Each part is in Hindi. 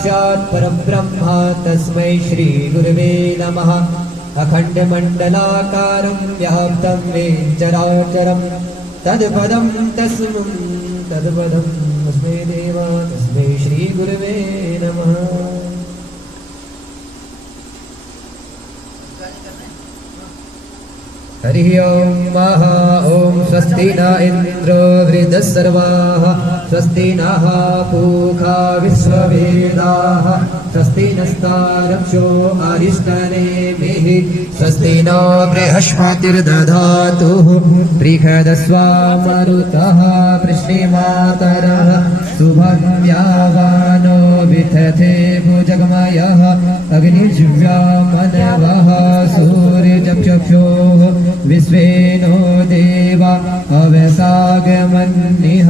साक्षात् परब्रह्म तस्मै श्री गुरवे नमः। अखण्डमण्डलाकारं व्याप्तं येन चराचरं तत्पदं तस्मै देव तस्मै श्री गुरवे नमः। हरि ओम महा ओम स्वस्ति न इंद्रो वृद्धस्सर्वाः स्वस्ति नः पूषा विश्ववेदाः स्वस्ति नस्तारक्षो अरिष्टनेमिः स्वस्ति नो बृहस्पतिर्दधातु बृहदस्वा मरुतः वृष्टिमातरः शुभं व्यावानो विदधते भुजगमयः अग्निजिह्वामनवः सूर्यचक्षुः विश्वेनो देवा अवसागमन्निः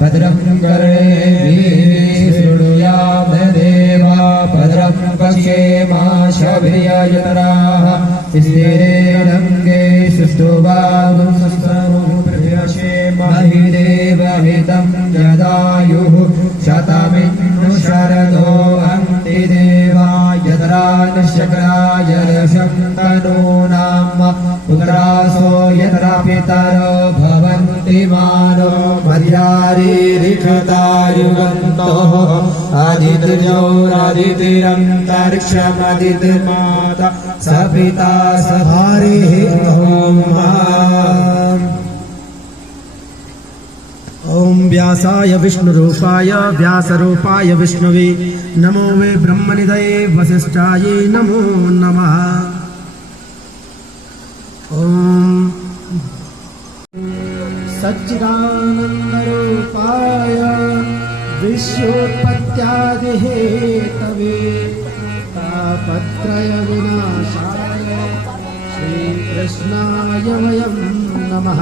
भद्रं कर्णेभिः शृणुयाम देवा भद्रं पश्येमाशभिर्यजत्राः स्थिरैरङ्गे सुष्ठुवागुंसस्तमुपृभ्यशेमहि देवहितं यदायुः शतमिन्नु शरदो अन्ति देवा यद्रानशक्राय शन्तनूनाम् पुत्रासो यत्र पितरो भवन्ति मानो मर्यारीरिषतायुगन्तोः आदित्यौरादितिरन्तरिक्षमदितिर्माता स पिता स भारिः ओम व्यासाय विष्णुरूपाय व्यासरूपाय विष्णवे नमो वे ब्रह्मनिधये वसिष्ठाय नमो नमः। ओम सच्चिदानन्दरूपाय विश्वोत्पत्त्यादिहेतवे तापत्रयविनाशाय श्रीकृष्णाय वयं नमः।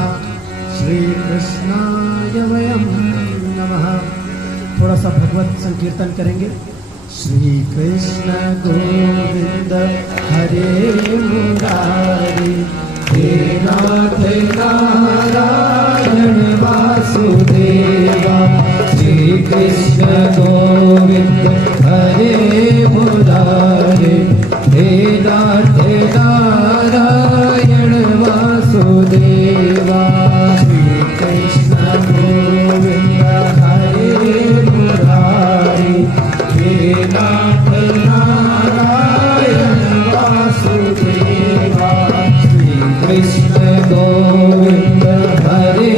श्री कृष्णाय वयं नमः। थोड़ा सा भगवत संकीर्तन करेंगे। श्री कृष्ण गोविंद हरे मुरारी हे नाथ नारायण वासुदेवा। श्री कृष्ण गोविंद हरे मुरारी हे नाथ नारायण वासुदेवा। कृष्ण गोविंद हरे मुरारी हे नाथ नारायण वासुदेवा। श्री कृष्ण गोविंद हरे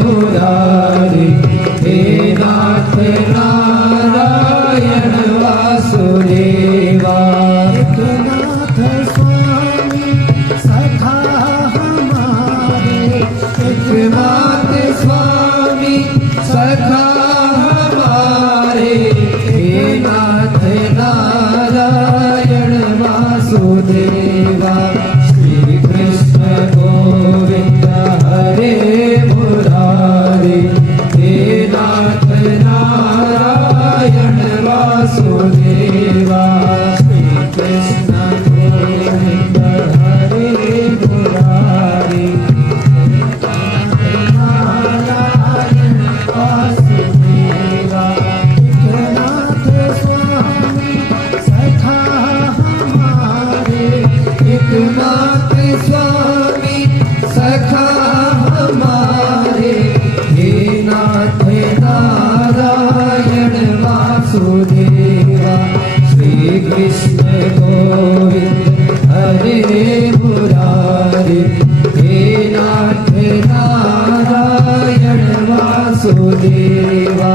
मुरारी हे नाथ नारायण वासुदेवा। एकनाथ स्वामी सखा हमारे एकनाथ स्वामी सखा हमारे हे नाथ नारायण वासुदेवा। श्री कृष्ण गोविंद हरे मुरारी हे नाथ नारायण वासुदेवा। श्री कृष्ण गोविंद हरे मुरारी एकनाथ स्वामी सखा हमारे हे नाथ नारायण वासुदेवा। श्री कृष्ण गोविंद हरे मुरारी हे नाथ नारायण वासुदेवा।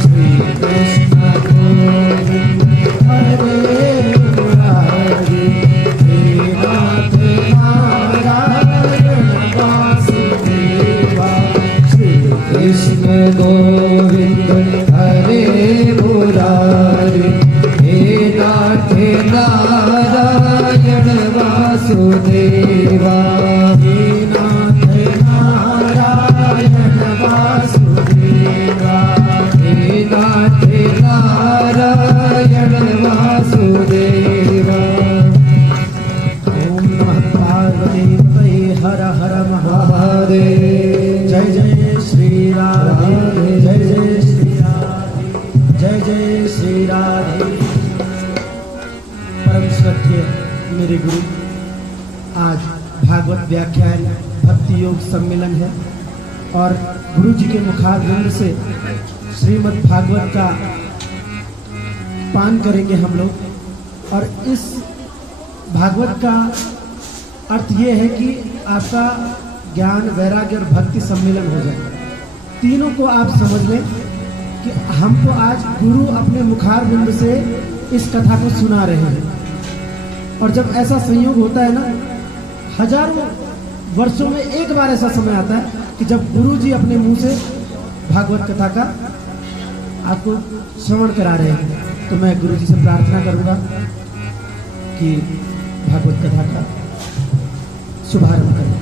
श्री कृष्ण गोविंद हरे मुरारी कृष्ण गोविंद हरे मुरारी हे नाथ नारायण वासुदेवा। हे नाथ नारायण वासुदेवा। हे नाथ नारायण वासुदेवा। ओम नमः पार्वती हर हर महादेव। जय जय श्री राधे जय जय श्री राधे जय जय श्री राधे। मेरे गुरु, आज भागवत व्याख्यान भक्ति योग सम्मेलन है और गुरु जी के मुखारविंद से श्रीमद् भागवत का पान करेंगे हम लोग। और इस भागवत का अर्थ ये है कि आपका ज्ञान, वैराग्य और भक्ति सम्मेलन हो जाए। तीनों को आप समझ लें कि हमको आज गुरु अपने मुखारविंद से इस कथा को सुना रहे हैं। और जब ऐसा संयोग होता है ना, हजारों वर्षों में एक बार ऐसा समय आता है कि जब गुरु जी अपने मुंह से भागवत कथा का आपको श्रवण करा रहे हैं। तो मैं गुरु जी से प्रार्थना करूंगा कि भागवत कथा का शुभारंभ करें।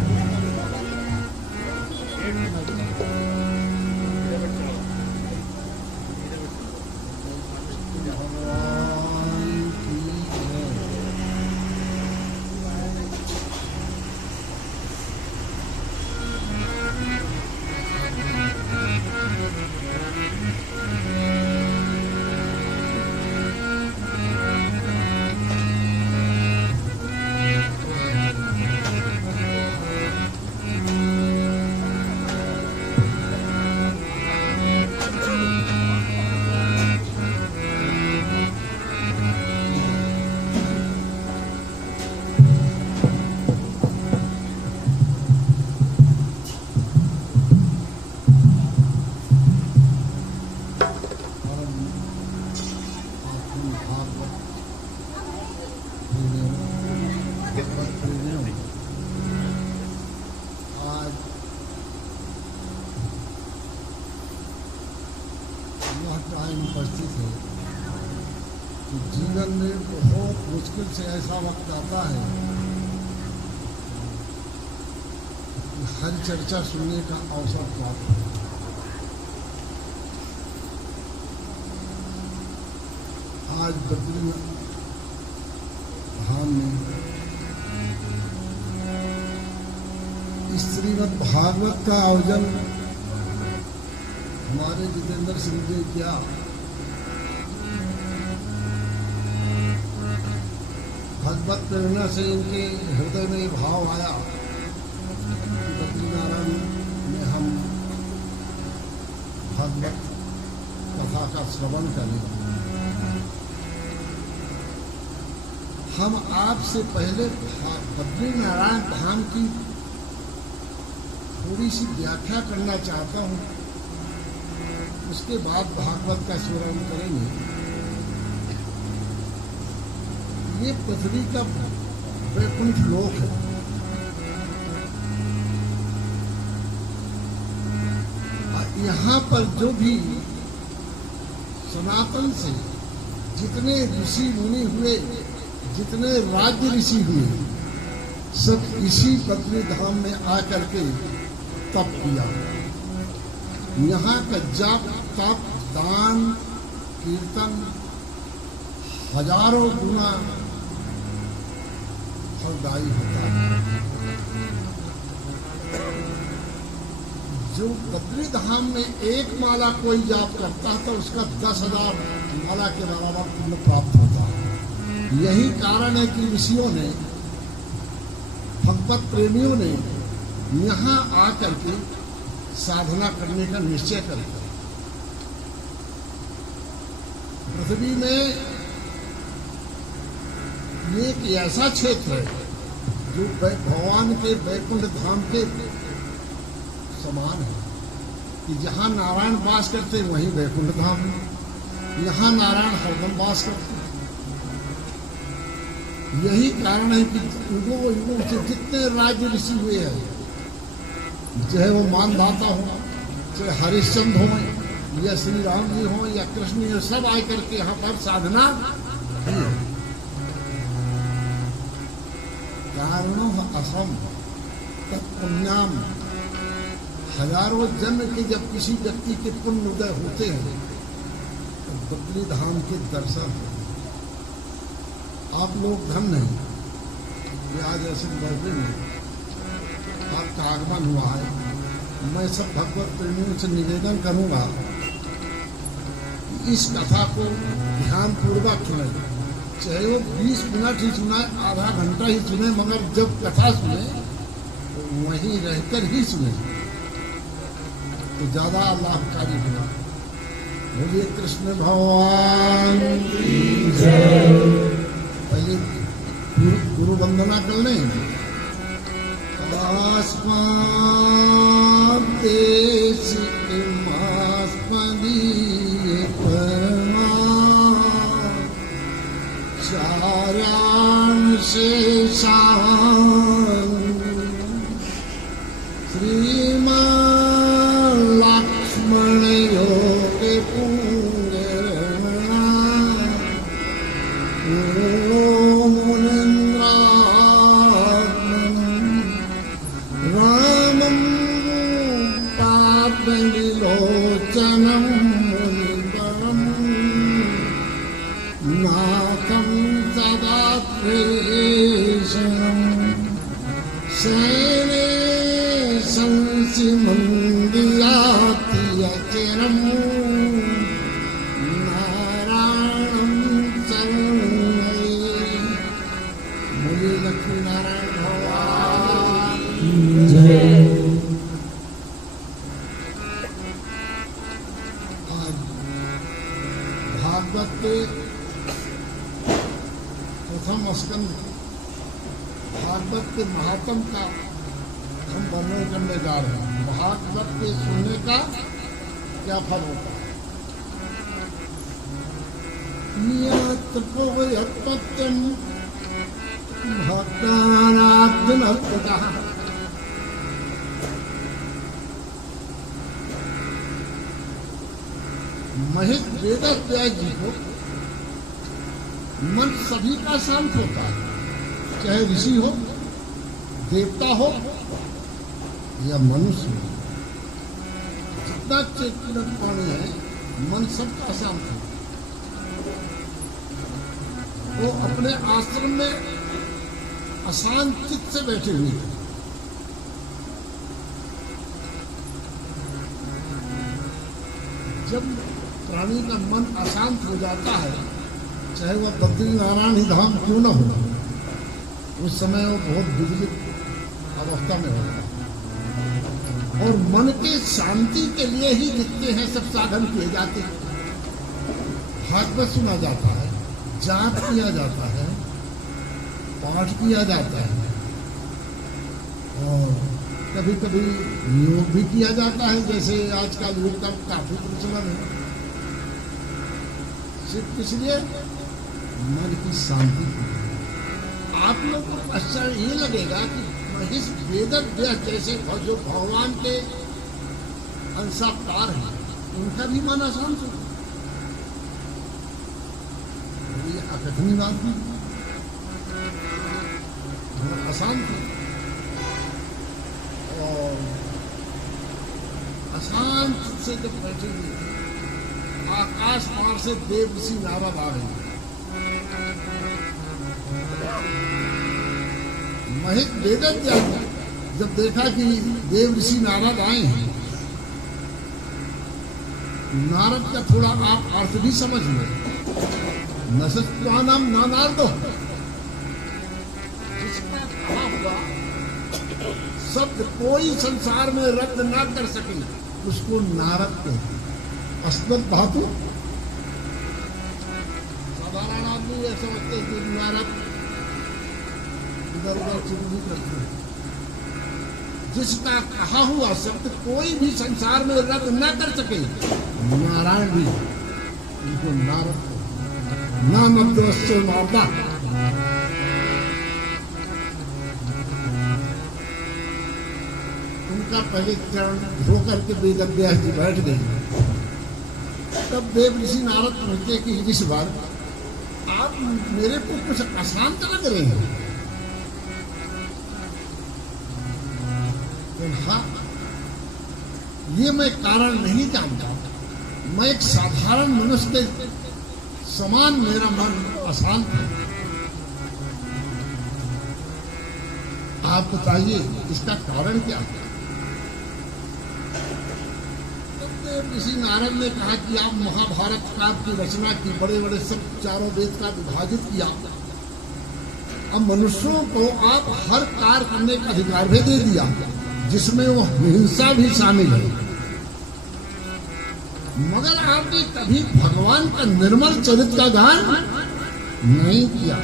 टाइम उपस्थित है कि जीवन में बहुत मुश्किल से ऐसा वक्त आता है कि हर चर्चा सुनने का अवसर प्राप्त है। आज बद्री धाम में श्रीमद् भागवत का आयोजन हमारे जितेंद्र सिंह जी किया। भगवत प्रेरणा से इनके हृदय में भाव आया कि बद्रीनारायण में हम भगवत कथा का श्रवण करें। हम आपसे पहले बद्रीनारायण धाम की थोड़ी सी व्याख्या करना चाहता हूँ, उसके बाद भागवत का स्मरण करेंगे। ये पृथ्वी का वैकुंठ लोक है। यहाँ पर जो भी सनातन से जितने ऋषि मुनि हुए, जितने राज्य ऋषि हुए, सब इसी बद्री धाम में आकर के तप किया। यहाँ का जप, तप, दान, कीर्तन हजारों गुना फलदायी होता है। जो बद्री धाम में एक माला कोई जाप करता है तो उसका 10,000 माला के बराबर पुण्य प्राप्त होता है। यही कारण है कि ऋषियों ने, भगवत प्रेमियों ने यहाँ आकर के साधना करने का निश्चय कर लिया। पृथ्वी में ये एक ऐसा क्षेत्र है जो भगवान के वैकुंठ धाम के समान है कि जहाँ नारायण वास करते वहीं वैकुंठ धाम है। यहाँ नारायण हरदम वास करते हैं। यही कारण है कि युगों युगों से जितने राज्य ऋषि हुए हैं, चाहे वो मानधाता हो, चाहे हरिश्चंद्र हो, या श्री राम जी हो, या कृष्ण जी, सब आए करके यहाँ पर साधना की। कारणों असम तत्पुण्याम, हजारों जन्म के जब किसी व्यक्ति के पुण्य उदय होते हैं तो बद्री धाम के दर्शन। आप लोग धन्य हैं कि आज ऐसे बद्री में आपका आगमन हुआ है। मैं सब भगवत प्रेमियों से निवेदन करूंगा इस कथा को ध्यान पूर्वक सुनें। चाहे वो 20 मिनट ही सुनाए, आधा घंटा ही सुने, मगर जब कथा सुने तो वहीं रहकर ही सुने तो ज्यादा लाभकारी होगा। बोलिए कृष्ण भगवान की जय। पहले गुरु वंदना कर लें। देश चार्याण शेषान श्रीमान लक्ष्मण योग पुंगरणा रामं पापविलोचनं मुनिवरं नाथं सदा प्रेषणं शयने संसिमन्दियाति अचिरं नारायणं शरणं बोले लक्ष्मी नारायण भगवान जय। भागवत के प्रथम स्कंद भागवत के महात्म का हम वर्णन करने जा रहे हैं। भागवत के सुनने का क्या फल होता है। नियतपोयत्पत्यं भक्तानाद्नर्तकः महित वेदव्यास जी को मन सभी का शांत होता है, चाहे ऋषि हो, देवता हो या मनुष्य हो। जितना चेतन प्राणी है मन सबका शांत है। वो अपने आश्रम में अशांत चित्त से बैठे हुए हैं। जब प्राणी का मन अशांत हो जाता है, चाहे वह बद्रीनारायण ही धाम क्यों न हो, उस समय वो बहुत विचलित अवस्था में होता है। और मन के शांति के लिए ही जितने हैं सब साधन किए जाते हैं। भागवत सुना जाता है, जाप किया जाता है, पाठ किया जाता है, और कभी कभी योग भी किया जाता है, जैसे आजकल योग का काफी प्रचलन है। सिर्फ इसलिए मन की शांति। आप लोग को आश्चर्य ये लगेगा कि महिष वेदव्यास जैसे जो भगवान के अंशावतार हैं, उनका भी मन अशांत हो। ये अकथनीय बात भी अशांत है। और अशांत से जब बैठेंगे, आकाश पार से देव ऋषि नारद आ रहे हैं। महित वेदव्यास जब देखा कि देव ऋषि नारद आए हैं, नारद का थोड़ा आप अर्थ भी समझ लो। नशस्त्वानाम नानार्दो, जिसका कहा हुआ शब्द कोई संसार में रद्द ना कर सके, उसको नारद कहते। अस्मत् धातु साधारण आदमी ये समझते हैं कि नारद इधर उधर चुगली करते हैं। जिसका कहा हुआ शब्द कोई भी संसार में रद्द न कर सके, नारायण भी उनको नारद नामद्रश्य माता। उनका पहले चरण धो करके वेदव्यास जी बैठ गए। तब देव ऋषि नारद पूछते कि इस बार आप मेरे को कुछ अशांत लग रहे हैं। हाँ, ये मैं कारण नहीं जानता। मैं एक साधारण मनुष्य के समान मेरा मन अशांत है। आप बताइए इसका कारण क्या है। ऋषि नारद ने कहा कि आप महाभारत काव्य की रचना की, बड़े बड़े सब चारों वेद का विभाजित किया, अब मनुष्यों को आप हर कार्य करने का अधिकार भी दे दिया जिसमें वो हिंसा भी शामिल है, मगर आपने कभी भगवान का निर्मल चरित्र का गान नहीं किया।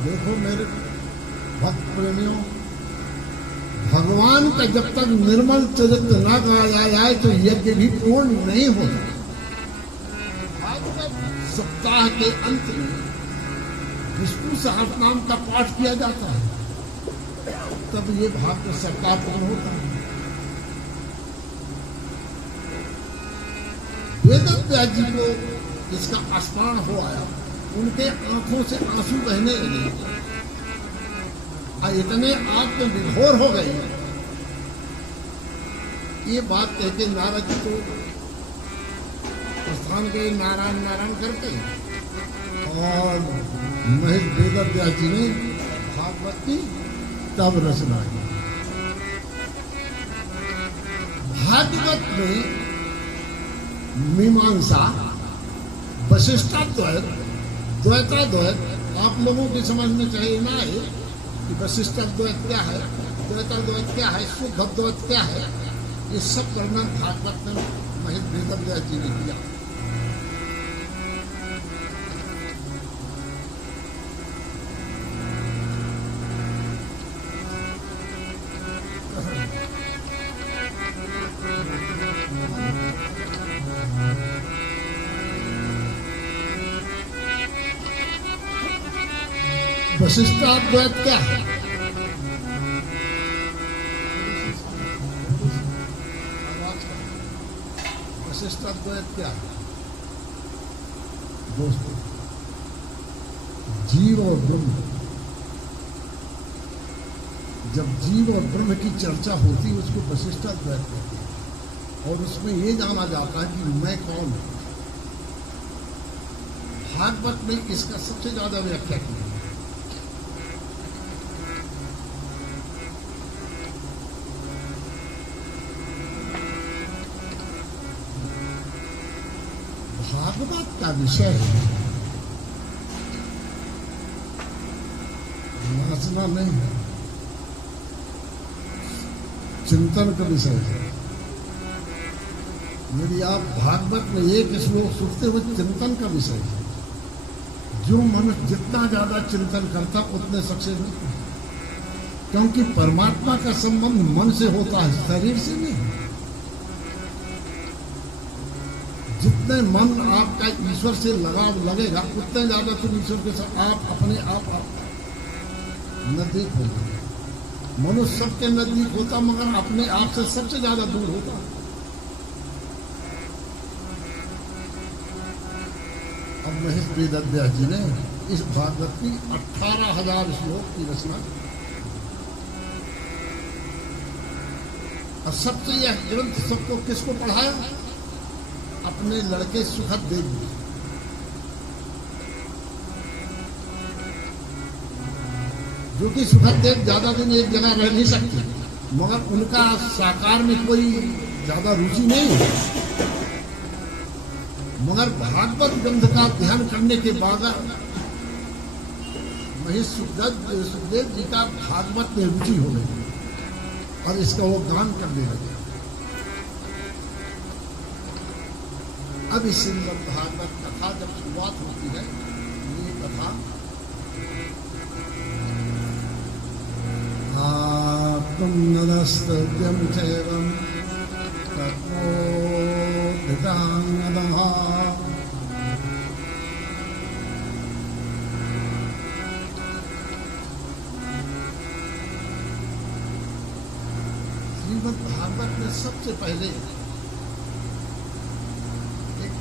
देखो मेरे भक्त प्रेमियों, भगवान का जब तक निर्मल चरित्र न गाया जाए तो यज्ञ भी पूर्ण नहीं होता। भागवत सप्ताह के अंत में विष्णु सहस्रनाम का पाठ किया जाता है, तब ये भागवत सप्ताह पूर्ण होता है। वेदव्यास जी को इसका स्मरण हो आया, उनके आंखों से आंसू बहने लगे और इतने आत्म विभोर हो गए। ये बात कहते नारद जी को प्रस्थान गए नारायण नारायण करके, और महेश वेदव्यास जी ने भागवत की तब रचना की। भागवत में मीमांसा, वशिष्ठाद्वैत, द्वैताद्वैत आप लोगों की समझ में चाहिए ना है कि वशिष्ठाद्वैत क्या है, द्वैताद्वैत क्या है, शुद्ध अद्वैत क्या है, ये सब वर्णन भागवत में महेश वेदव्यास जी ने किया। वशिष्ठाद्वैत क्या है? वशिष्ठाद्वैत क्या है? दोस्तों, जीव और ब्रह्म, जब जीव और ब्रह्म की चर्चा होती है उसको वशिष्ठाद्वैत कहते हैं, और उसमें ये जाना जाता है कि मैं कौन हूं। भागवत में इसका सबसे ज्यादा व्याख्या की है। भागवत का विषय नाचना नहीं है, चिंतन का विषय है। यदि आप भागवत में एक श्लोक सुनते हुए चिंतन का विषय है। जो मनुष्य जितना ज्यादा चिंतन करता उतने सक्सेस होते हैं, क्योंकि परमात्मा का संबंध मन से होता है, शरीर से नहीं। जितने मन आपका ईश्वर से लगाव लगेगा उतने ज्यादा तुम ईश्वर के साथ आप अपने आप नजदीक होगा। मनुष्य सबके नजदीक होता मगर अपने आप से सबसे ज्यादा दूर होता। अब महेश वेदव्यास जी ने इस भागवत की 18,000 श्लोक की रचना की। और सबसे यह ग्रंथ सबको किसको पढ़ाया? अपने लड़के सुखदेव जी। जो कि सुखदेव ज्यादा दिन एक जगह रह नहीं सकते, मगर उनका साकार में कोई ज्यादा रुचि नहीं है। मगर भागवत ग्रंथ का ध्यान करने के बाद महेश सुखदेव जी का भागवत में रुचि हो गई और इसका वो गान करने लगे। अब इस सुंदर भागवत कथा जब शुरुआत होती है, ये कथा पुण्यदस्तम चैवम तत्मोदितांगदः श्रीमद् भागवत में सबसे पहले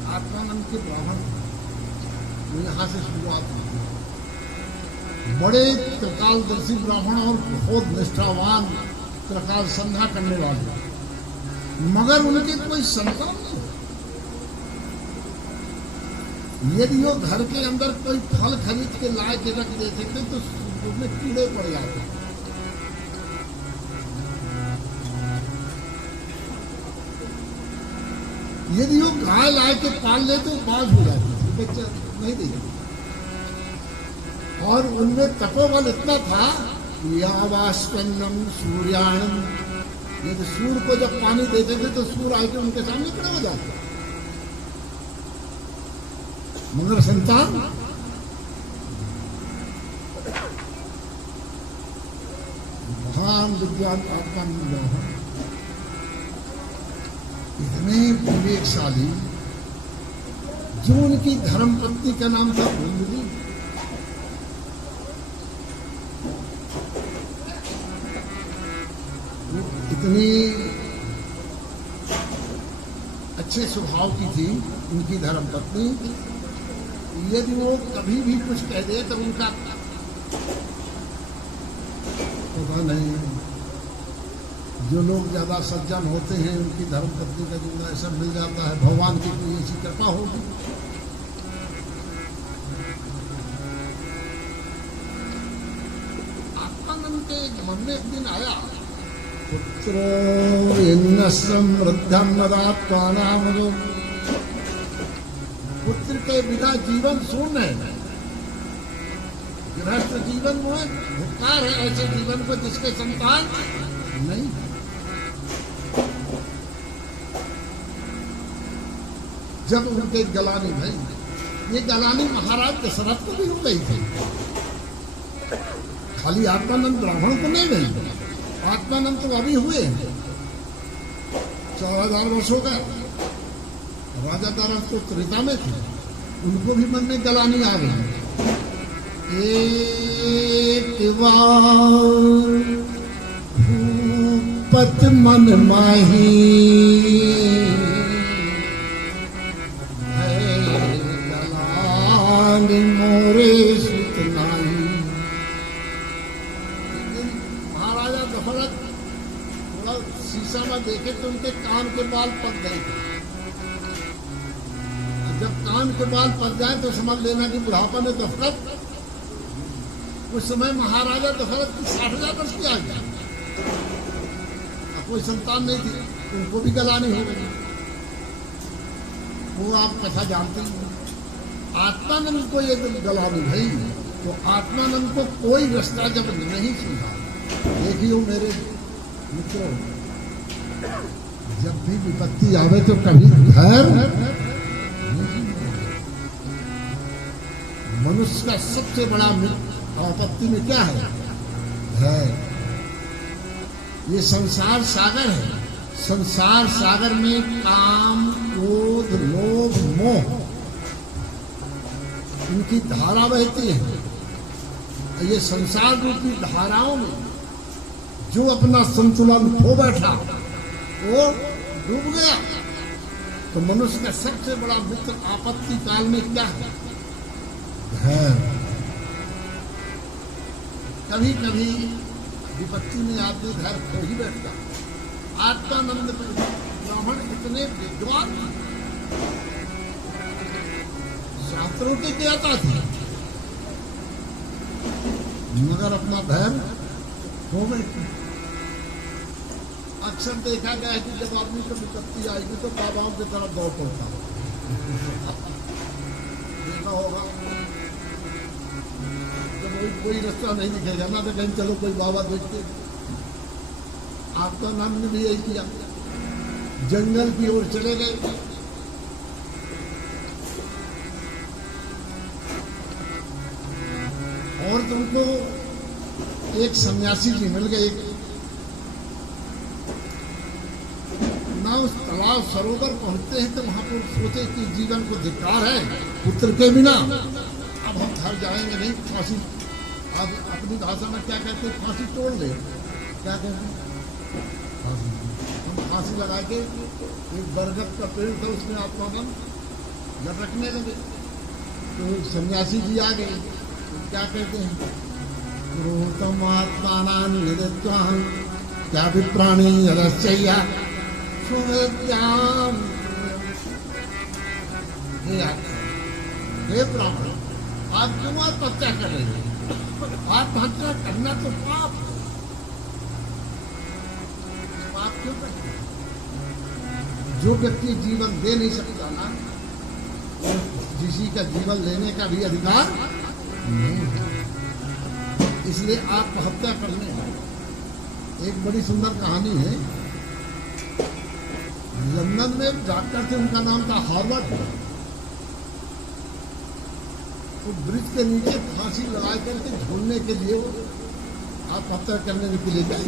आत्मानंद के ब्राह्मण यहाँ से शुरुआत हुई। बड़े त्रिकालदर्शी ब्राह्मण और बहुत निष्ठावान त्रिकाल संध्या करने वाले, मगर उनके कोई संतान नहीं। यदि वो घर के अंदर कोई फल खरीद के ला के रख देते थे तो उसमें कीड़े पड़ जाते। यदि वो गाय ला के पाल ले तो बाज हो जाती थी, बच्चा नहीं देगी। और उनमें तपोबल इतना था, यावास्पन्नम सूर्याणम, यदि सूर्य को जब पानी देते थे तो सूर्य आके उनके सामने खड़ा हो जाता। मगर संतान महान विद्वान आत्मा इतने विवेकशाली, जो उनकी धर्म पत्नी का नाम था कुंडली, इतनी अच्छे स्वभाव की थी उनकी धर्म पत्नी। यदि वो कभी भी कुछ कह दे तो उनका पता नहीं, जो लोग ज्यादा सज्जन होते हैं उनकी धर्म पत्नी का जो ऐसा मिल जाता है, भगवान की कोई ऐसी कृपा होगी। आत्मानंद के मन में एक दिन आया, पुत्रो यन्न समृद्धम नदात्मानाम, पुत्र के बिना जीवन शून्य है। गृहस्थ जीवन में धिक्कार है ऐसे जीवन को जिसके संतान नहीं। जब उनके गलानी भाई, ये गलानी महाराज दशरथ को भी हो गई थी, खाली आत्मानंद ब्राह्मण को नहीं गई। आत्मानंद तो अभी हुए 4000 वर्ष हो गए। राजा दशरथ तो त्रेता में थे, उनको भी मन में गलानी आ गई। एक बार भूपत मन माही, मोरे सुत नाही। महाराजा दशरथ थोड़ा शीशा में देखे तो उनके कान के बाल पक गए थे। जब कान के बाल पक जाए तो समझ लेना कि बुढ़ापा ने दशरथ, उस समय महाराजा दशरथ की 60,000 वर्ष की आ गया, कोई संतान नहीं थी, उनको भी गलानी हो गई। वो आप कथा जानते हैं। आत्मानंद को ये जब गलानी भई तो आत्मानंद को कोई रास्ता जब नहीं सुना। देखियो मेरे मित्रों, जब भी विपत्ति आवे तो कभी धैर्य, मनुष्य का सबसे बड़ा आपत्ति में क्या है? ये संसार सागर है। संसार सागर में काम, क्रोध, लोभ, मोह, इनकी धारा बहती है। ये संसार रूपी धाराओं में जो अपना संतुलन खो बैठा वो डूब गया। तो मनुष्य का सबसे बड़ा मित्र आपत्ति काल में क्या है? धैर्य। कभी कभी विपत्ति में आदमी धैर्य खो ही बैठता। आत्मानंद ब्राह्मण इतने विद्वान, शास्त्रों की ज्ञाता थी, मगर अपना धैर्य खो बैठे। अक्सर देखा गया है कि जब आदमी को विपत्ति आएगी तो बाबाओं की तरफ दौड़ पड़ता है। देखा होगा, जब कोई रास्ता नहीं दिखेगा ना तो कहीं चलो कोई बाबा देखते। आपका नाम ने भी यही किया, जंगल की ओर चले गए। और तुमको एक सन्यासी जी मिल गए, ना उस तालाब सरोवर पहुंचते हैं तो वहां पर सोचे कि जीवन को धिक्कार है, पुत्र के बिना अब हम घर जाएंगे नहीं, फांसी। अब अपनी भाषा में क्या कहते हैं? फांसी तोड़ ले। क्या कहते हैं? हम फांसी लगा के, एक बरगद का पेड़ था उसमें आत्मानंद लटकने लगे। तो सन्यासी जी आ गए, तो क्या कहते हैं? क्रोतम आत्मानां निरत्वान् क्या विप्राणी रसैया सुविद्याम। हे ब्राह्मण, आप क्यों आत्महत्या कर रहे हैं? आत्महत्या करना तो पाप है। पाप क्यों करते हैं? जो व्यक्ति जीवन दे नहीं सकता ना, किसी का जीवन लेने का भी अधिकार नहीं है। इसलिए आत्महत्या करने एक बड़ी सुंदर कहानी है। लंदन में डॉक्टर थे, उनका नाम था हार्वर्ड। तो ब्रिज के नीचे फांसी लगा करके झूलने के लिए आत्महत्या करने के लिए गए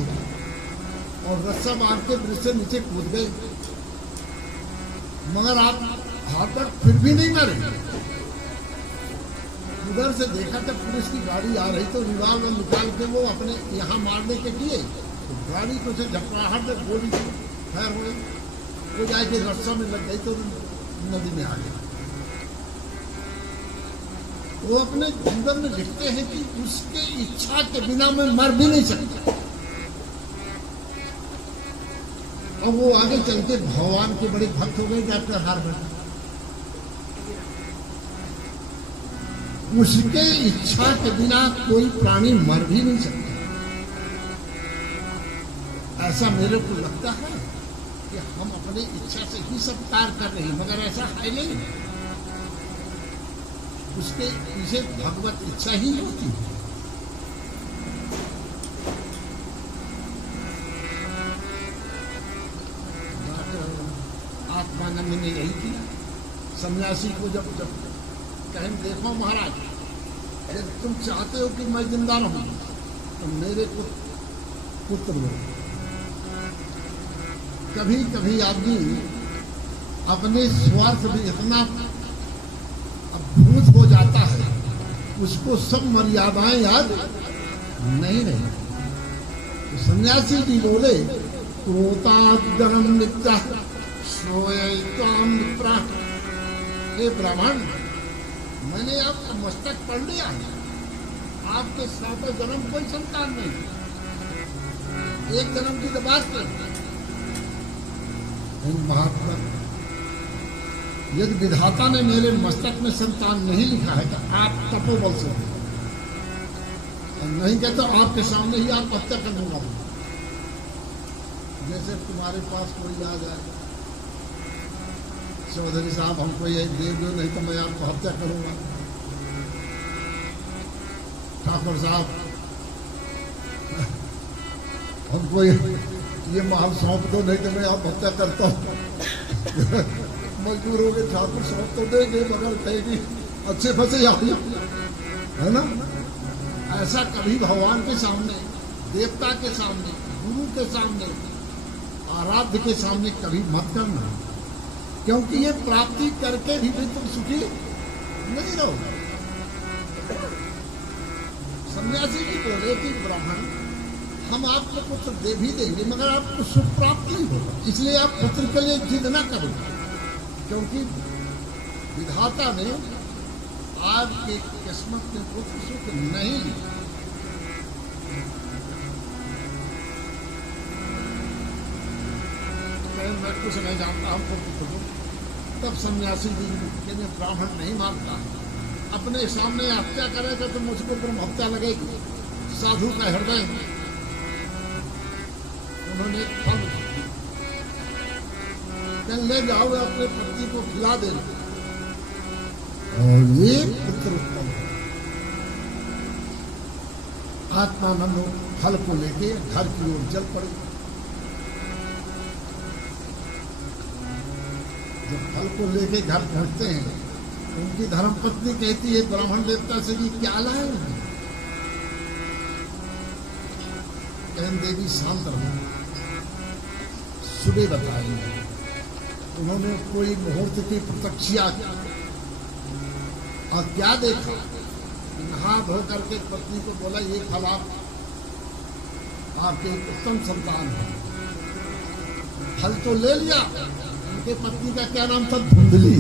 और रस्सा मार के ब्रिज से नीचे कूद गए। मगर आप हार्वर्ड फिर भी नहीं मरे। उधर से देखा जब पुलिस की गाड़ी आ रही तो रिवाल्वर निकाल के वो अपने यहाँ मारने के लिए तो गाड़ी को से झपराहट में गोली फायर हो गई। वो जाके रस्सा में लग गई तो नदी में आ गया। वो अपने जीवन में लिखते हैं कि उसके इच्छा के बिना मैं मर भी नहीं सकता। और वो आगे चल के भगवान के बड़े भक्त हो गए डॉक्टर हार्वर्ड। उसके इच्छा के बिना कोई प्राणी मर भी नहीं सकता। ऐसा मेरे को लगता है कि हम अपनी इच्छा से ही सब कार्य कर रहे हैं, मगर ऐसा है नहीं। उसके पीछे भगवत इच्छा ही होती है। आत्मानंद ने यही किया। सन्यासी को जब कहें देखो महाराज, अगर तुम चाहते हो कि मैं जिंदा रहूं तो मेरे को पुत्र लो। कभी कभी आदमी अपने स्वार्थ में इतना अभूत हो जाता है, उसको सब मर्यादाएं याद नहीं रही। तो सन्यासी जी बोले, क्रोतादरम नित्य श्रोयताम मित्रा। हे ब्राह्मण, मैंने आपका मस्तक पढ़ लिया है। आपके 7 जन्म कोई संतान नहीं, एक जन्म की तो बात कर। महात्मा, यदि विधाता ने मेरे मस्तक में संतान नहीं लिखा है तो आप तपोबल से नहीं कहते, आपके सामने ही आप हत्या कर दूंगा। जैसे तुम्हारे पास कोई आ जाए, चौधरी साहब हमको ये दे दो नहीं तो मैं आपको हत्या करूंगा। ठाकुर साहब हमको ये माल सौंप दो नहीं तो मैं आप हत्या करता हूँ। मजबूर हो गए, ठाकुर सौंप तो देंगे मगर कहेगी अच्छे फंसे आप, है ना। ऐसा कभी भगवान के सामने, देवता के सामने, गुरु के सामने, आराध्य के सामने कभी मत करना, क्योंकि ये प्राप्ति करके भी तुम सुखी नहीं रहोगे। सन्यासी जी बोले कि ब्राह्मण, हम आपको पुत्र दे भी देंगे मगर आपको सुख प्राप्त नहीं होगा, इसलिए आप पुत्र के लिए जिद न करो, क्योंकि विधाता ने आपके किस्मत में पुत्र सुख नहीं लिया। मैं कुछ नहीं जानता, हमको पुत्र दो। तब सन्यासी जी ने ब्राह्मण नहीं मानता, अपने सामने हत्या करेगा तो मुझको ब्रह्म हत्या लगेगी। साधु का हृदय, उन्होंने फल ले जाओ, अपने पति को खिला देना और ये पुत्र उत्पन्न। आत्मानंद फल को लेके घर की ओर चल पड़े। जब फल को लेके घर पहुंचते हैं, उनकी धर्मपत्नी कहती है ब्राह्मण देवता से कि क्या लाए? कहन देवी शांत रहो, सुबह बताएंगे। उन्होंने कोई मुहूर्त की प्रतीक्षा की और क्या देखा, नहा धो करके पत्नी को बोला ये फल आपके उत्तम संतान है। फल तो ले लिया, उनके पत्नी का क्या नाम था? धुंधली।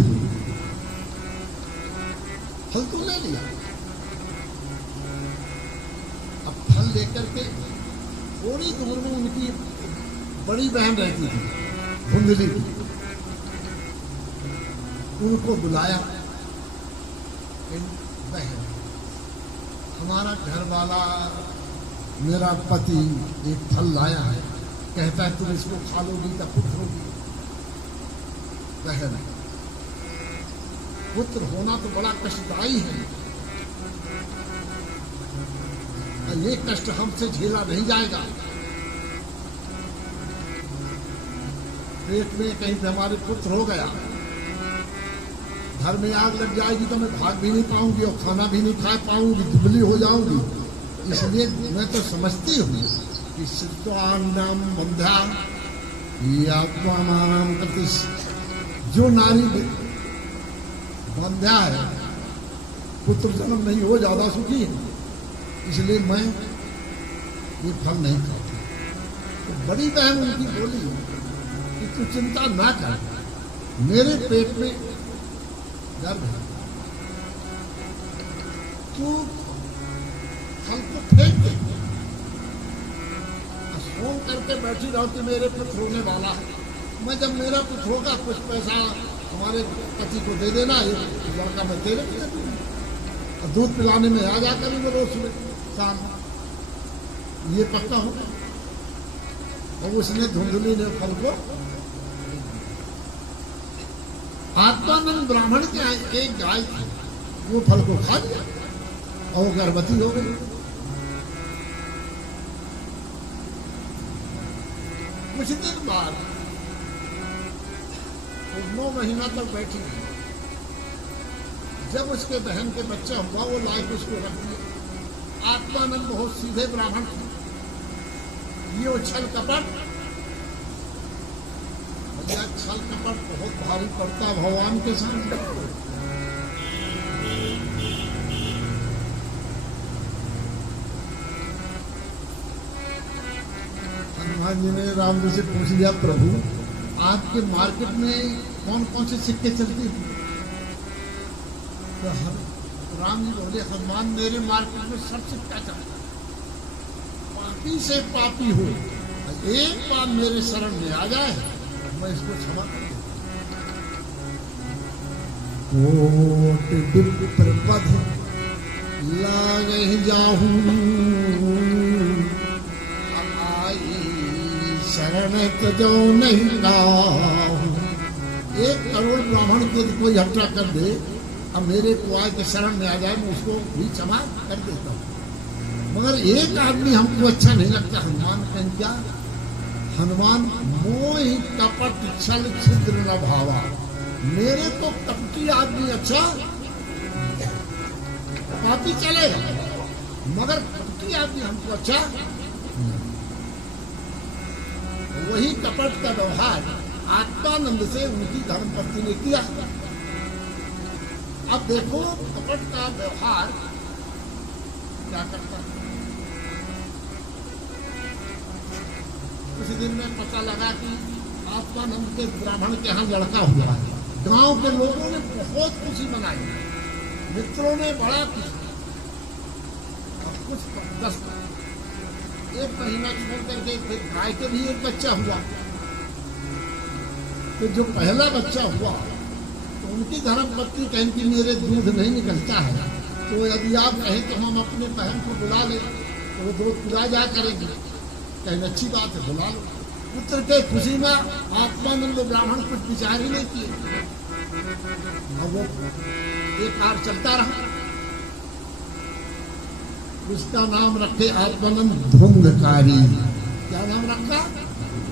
फल तो ले लिया, अब फल लेकर के थोड़ी दूर में उनकी बड़ी बहन रहती थी धुंधली, उनको बुलाया। बहन, हमारा घर वाला, मेरा पति एक फल लाया है, कहता है तुम इसको खा लोगी तो पुत्र होगी। बहन, पुत्र होना तो बड़ा कष्टदायी है, और ये कष्ट हमसे झेला नहीं जाएगा। पेट में कहीं पे हमारे पुत्र हो गया, घर में आग लग जाएगी तो मैं भाग भी नहीं पाऊंगी और खाना भी नहीं खा पाऊंगी, दुबली हो जाऊंगी। इसलिए मैं तो समझती हूँ कि शिल्पांडम बंध्या आत्मानाम करती, जो नारी बंध्या है, पुत्र जन्म नहीं हो ज्यादा सुखी है, इसलिए मैं ये फल नहीं खाती। तो बड़ी बहन उनकी बोली कि तू चिंता ना कर, मेरे पेट में गर्भ है, तू फल को फेंक दे, सोच करके बैठी रहो कि मेरे पुत्र होने वाला है। मैं जब मेरा पुत्र होगा कुछ पैसा हमारे पति को दे देना, ये लड़का मैं तेरे को दे दूंगा, और दूध पिलाने में आ जा करूंगा रोज सुबह शाम, ये पक्का होगा। और उसने धुंधली ने फल को, आत्मानंद ब्राह्मण के यहाँ एक गाय थी, वो फल को खा लिया और वो गर्भवती हो गई। कुछ दिन बाद 9 महीना तक बैठी रही, जब उसके बहन के बच्चा हुआ वो लायक उसको रख दिया। आत्मानंद बहुत सीधे ब्राह्मण थे, ये उछल कपट, छल कपट बहुत भारी पड़ता भगवान के सामने। हनुमान जी ने राम जी से पूछ लिया, प्रभु आपके मार्केट में कौन कौन से सिक्के चलते हैं? तो राम जी बोले, हनुमान मेरे मार्केट में सब सिक्का चलता है, पापी से पापी हो, एक बार मेरे शरण में आ जाए मैं इसको क्षमा कर देता। लागे जाहूं शरण तजो नहीं लाहूं। 1 करोड़ ब्राह्मण के कोई हत्या कर दे, अब मेरे को आए के शरण में आ जाए, मैं उसको भी क्षमा कर देता हूँ। मगर एक आदमी हमको अच्छा नहीं लगता, हनुमान कहें क्या? हनुमान मोहि कपट छल छिद्र न भावा, मेरे को कपटी आदमी अच्छा, पापी चलेगा, मगर कपटी आदमी हमको अच्छा। वही कपट का व्यवहार आत्मानंद से उनकी धर्मपत्नी ने किया। अब देखो कपट का व्यवहार क्या करता है। उसी दिन में पता लगा कि आत्मानंद के ब्राह्मण के यहाँ लड़का हुआ है। गांव के लोगों ने बहुत खुशी मनाई, मित्रों ने बड़ा खुशी। अब कुछ 1 महीना छोड़ करके फिर गाय के भी एक बच्चा हुआ। तो जो पहला बच्चा हुआ तो उनकी धर्मपत्नी कहें कि मेरे दूध नहीं निकलता है, तो यदि आप कहें तो हम अपने बहन को बुला ले, तो वो दूध पिला जा करेगी। कहें अच्छी बात है, बुला लो। पुत्र के खुशी में आत्मानंद ब्राह्मण कुछ विचार ही नहीं किए, और वो एक आर चलता रहा। उसका नाम रखे आत्मानंद धुंधकारी। क्या नाम रखा?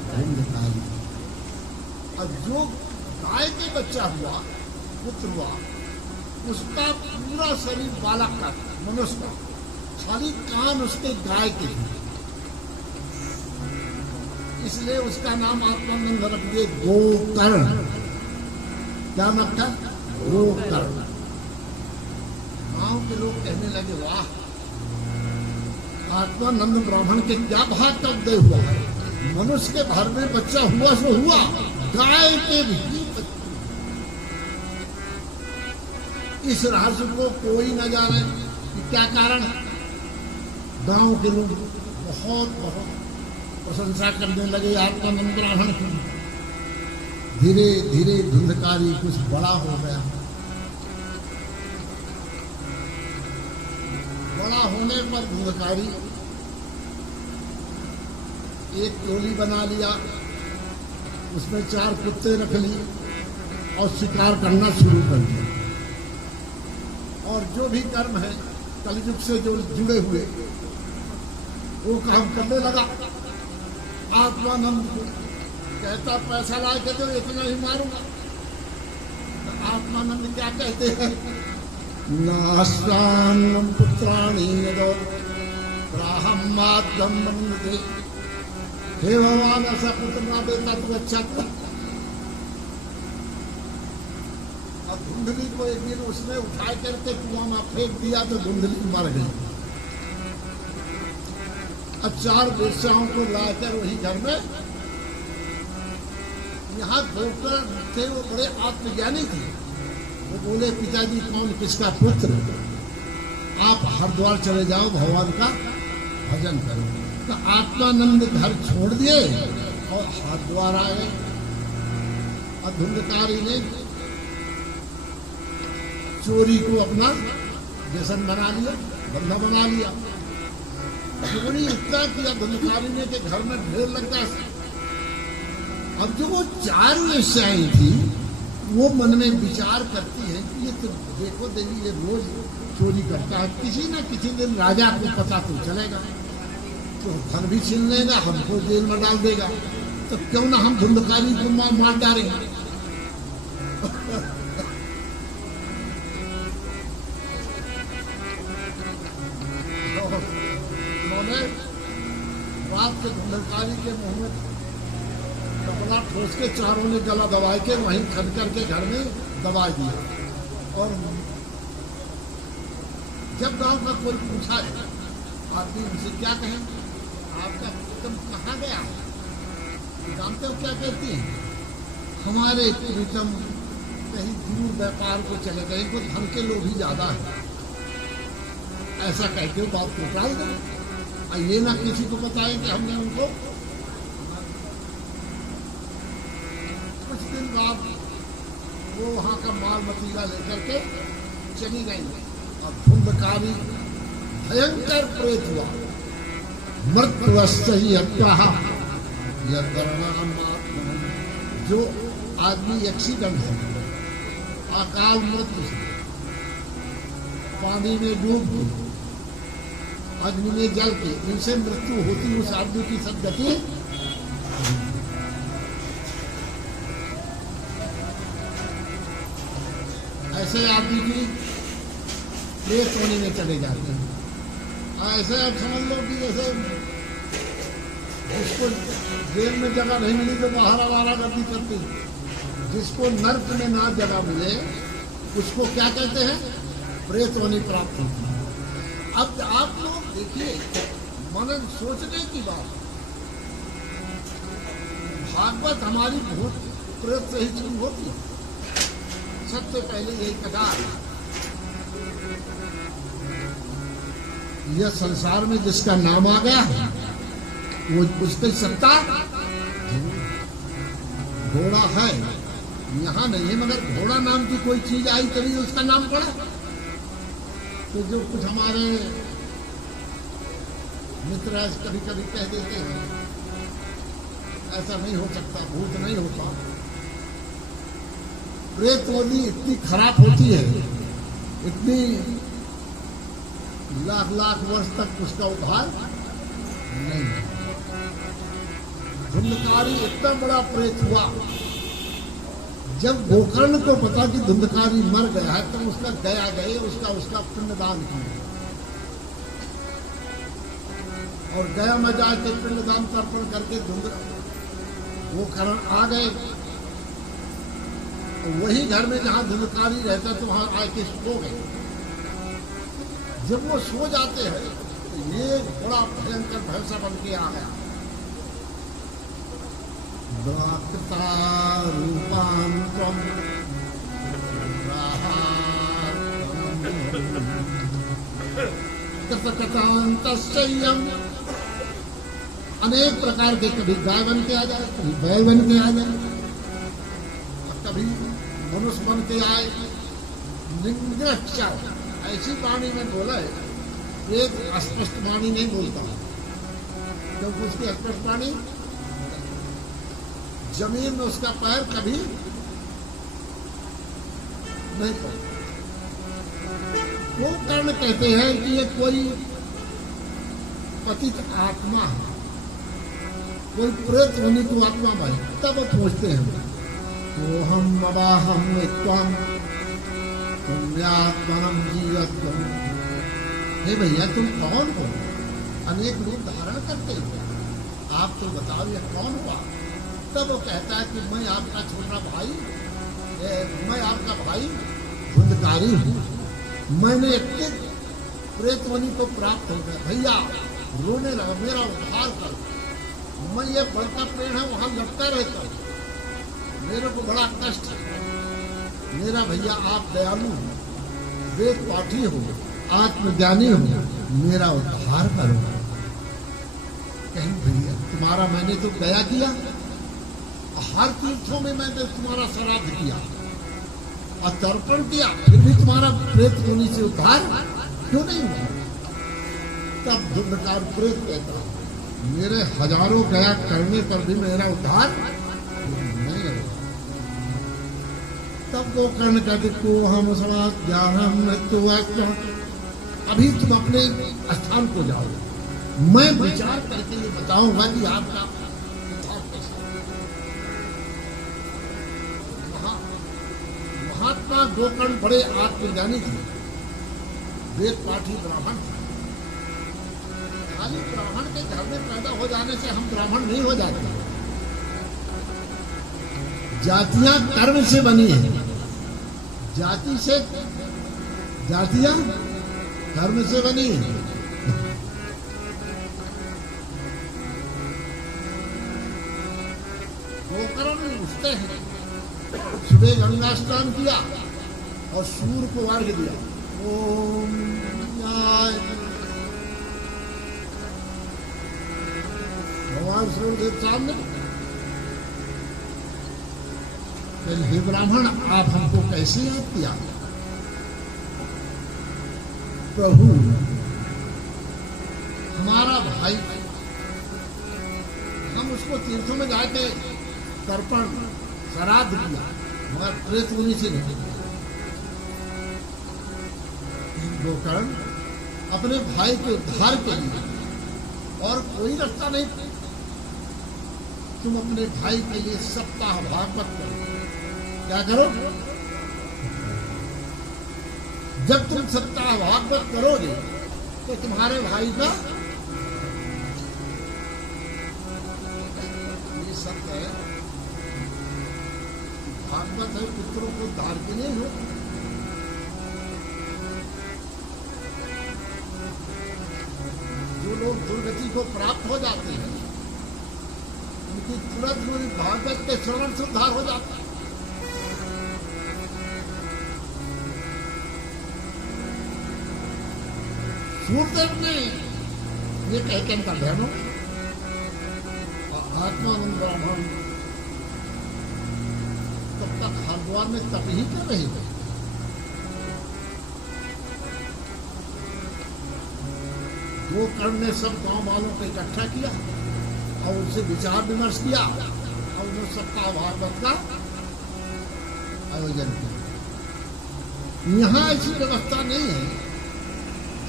धुंधकारी। और जो गाय के बच्चा हुआ, पुत्र हुआ, उसका पूरा शरीर बालक का, मनुष्य का, खाली कान उसके गाय के थे, इसलिए उसका नाम आत्मानंद रख दिए गोकर्ण। क्या नाम था? गोकर्ण। गांव के लोग कहने लगे, वाह आत्मानंद ब्राह्मण के क्या भाग्य हुआ है, मनुष्य के घर में बच्चा हुआ सो हुआ, गाय के भी। इस रहस्य को कोई न जाने कि क्या कारण है। गांव के लोग बहुत बहुत प्रशंसा करने लगे आत्मानंद ब्राह्मण की। धीरे धीरे धुंधकारी कुछ बड़ा हो गया। बड़ा होने पर धुंधकारी एक टोली बना लिया, उसमें 4 कुत्ते रख लिए, और शिकार करना शुरू कर दिया। और जो भी कर्म है कलयुग से जो जुड़े हुए वो काम करने लगा। आत्मानंद को कहता पैसा ला के दो इतना ही मारूंगा। तो आत्मानंद क्या कहते हैं? नाश्रान्नम पुत्राणि यदो राहम मातम दे। हे भगवान, ऐसा पुत्र ना देता तो अच्छा था। अब धुंधली को एक दिन उसने उठा करके कुआं में फेंक दिया तो धुंधली मर गई। अब 4 वेश्याओं को लाकर वही घर में, यहाँ डॉक्टर थे वो बड़े आत्मज्ञानी थे। वो बोले पिताजी कौन किसका पुत्र? आप हरिद्वार चले जाओ, भगवान का भजन करो। तो आत्मानंद घर छोड़ दिए और हरिद्वार आए। और धुंधकारी ने चोरी को अपना व्यसन बना लिया, धंधा बना लिया। चोरी इतना किया धुंधकारी ने कि घर में ढेर लगता। अब जो वो 4 वेश्याएं थी वो मन में विचार करती हैं कि ये तो देखो देवी ये रोज चोरी करता है, किसी न किसी दिन राजा को पता तो चलेगा तो धन भी छीन लेगा, हमको जेल में डाल देगा। तो क्यों ना हम धुंधकारी को मार डालेंगे। उन्होंने रात के धुंधकारी के मुंह में कपड़ा ठोस के चारों ने गला दबा के वहीं खड़ करके घर में दबा दिया। और जब गांव का कोई पूछा है आदमी उनसे क्या कहें, आपका प्रीतम कहाँ गया? जानते हो क्या कहती है? हमारे प्रीतम कहीं दूर व्यापार को चले गए, इनको धन के लोग ही ज्यादा है। ऐसा कहते हो बात को टाल दो, ये ना किसी को बताएं कि हमने उनको। कुछ दिन बाद वो वहां का माल मतीला लेकर के चली गई। अब धुंधकारी भयंकर प्रेत हुआ। मृत्युवश्च ही हत्या जो आदमी एक्सीडेंट है, अकाल मृत्यु से, पानी में डूब के, अग्नि में जल के, इनसे मृत्यु होती उस आदमी की सदगति। ऐसे आदमी की प्रेत होने में चले जाते हैं। ऐसे आप समझ लो कि जैसे जिसको जेल में जगह नहीं मिली तो बाहर आवारा गर्दी करती, जिसको नर्क में ना जगह मिले उसको क्या कहते हैं? प्रेत होनी प्राप्त होती है। अब आप लोग देखिए, मनन सोचने की बात, भागवत हमारी भूत प्रेत से ही शुरू होती है। सबसे पहले यही कथा है, यह संसार में जिसका नाम आ गया वो उसकी सत्ता घोड़ा है, यहाँ नहीं है। मगर घोड़ा नाम की कोई चीज आई तभी उसका नाम पड़ा। तो जो कुछ हमारे मित्र कभी कभी कह देते हैं ऐसा नहीं हो सकता, भूत नहीं होता। प्रेत होनी इतनी खराब होती है, इतनी लाख लाख वर्ष तक उसका उद्धार नहीं। धुंधकारी इतना बड़ा प्रेत हुआ, जब गोकर्ण को पता कि धुंधकारी मर गया है तो उसका गया गए उसका पिंडदान किया। और गया में जाके पिंडदान तर्पण करके गोकर्ण आ गए। तो वही घर में जहां धुंधकारी रहता तो वहां आके सो गए। जब वो सो जाते हैं तो ये बड़ा भयंकर भैंसा बन के आ गया। अनेक प्रकार के, कभी गाय बन के आ जाए, कभी बैल बन के आ जाए, कभी मनुष्य बन के आए। निंद्रक्षर ऐसी वाणी में बोला है, एक स्पष्ट वाणी नहीं बोलता, क्योंकि उसकी स्पष्ट वाणी जमीन में उसका पैर कभी नहीं पहुंचा। वो कर्ण कहते हैं कि ये कोई पतित आत्मा है, कोई प्रेत होने को आत्मा भाई। तब वो पूछते हैं तो हम अबाहम त्वम पुण्यात्मनम जीवत्वम। हे भैया तुम कौन हो? अनेक रूप धारण करते हो, आप तो बताओ ये कौन हुआ? तब वो कहता है कि मैं आपका छोटा भाई, मैं आपका भाई धुंधकारी हूँ। मैंने एक प्रेतवनी को प्राप्त हो गया। भैया रोने लगा, मेरा उद्धार करो। मैं ये बड़का पेड़ है वहां लटका रहता हूँ, मेरे को बड़ा कष्ट है। मेरा भैया आप दयालु हो, वेद पाठी हो, आत्मज्ञानी हो, मेरा उद्धार करो। कहीं भैया तुम्हारा मैंने तो दया किया, हर तीर्थों में मैंने तुम्हारा श्राद्ध किया और तर्पण किया, फिर भी तुम्हारा प्रेत होने से उद्धार क्यों नहीं हुआ? तब धुंधकार प्रेत कहता मेरे हजारों गया करने पर भी मेरा उद्धार नहीं हुआ। तब वो कर्ण कहते को हम समाज ज्ञान मृत्यु, अभी तुम अपने स्थान को जाओ, मैं विचार करके ये बताऊंगा कि आपका उद्धार कैसे। महात्मा गोकर्ण बड़े आत्मज्ञानी थे, वेद पाठी ब्राह्मण थे। खाली ब्राह्मण के घर में पैदा हो जाने से हम ब्राह्मण नहीं हो जाते। जातियां कर्म से बनी है, जाति से जातियां कर्म से बनी है। गोकर्ण उठते हैं, सुबह गंगा स्नान किया और सूर्य को अर्घ्य दिया। ओम न्याय भगवान सूर्य के सामने, हे ब्राह्मण आप हमको कैसे याद किया? प्रभु हमारा भाई, हम उसको तीर्थों में जाके तर्पण श्राद्ध किया, मगर प्रेत मुनि से नहीं। गोकर्ण अपने भाई के उद्धार के लिए और कोई रास्ता नहीं, तुम अपने भाई के लिए सप्ताह भागवत करो। क्या करो? जब तुम सप्ताह भागवत करोगे तो तुम्हारे भाई का ये सत्य है, भागवत है, पुत्रों को उद्धार के लिए हो। जो लोग दुर्गति को प्राप्त हो जाते हैं उनकी तुरंत भागवत के श्रवण से उद्धार हो जाता है। सूर्यदेव ने ये कहकर इनका ध्यान, आत्मानंद ब्राह्मण तब तक हरिद्वार में तप ही कर रहे थे। गोकर्ण ने सब गांव वालों को इकट्ठा किया और उनसे विचार विमर्श किया और उन्होंने सप्ताह भागवत का आयोजन किया। यहाँ ऐसी व्यवस्था नहीं है।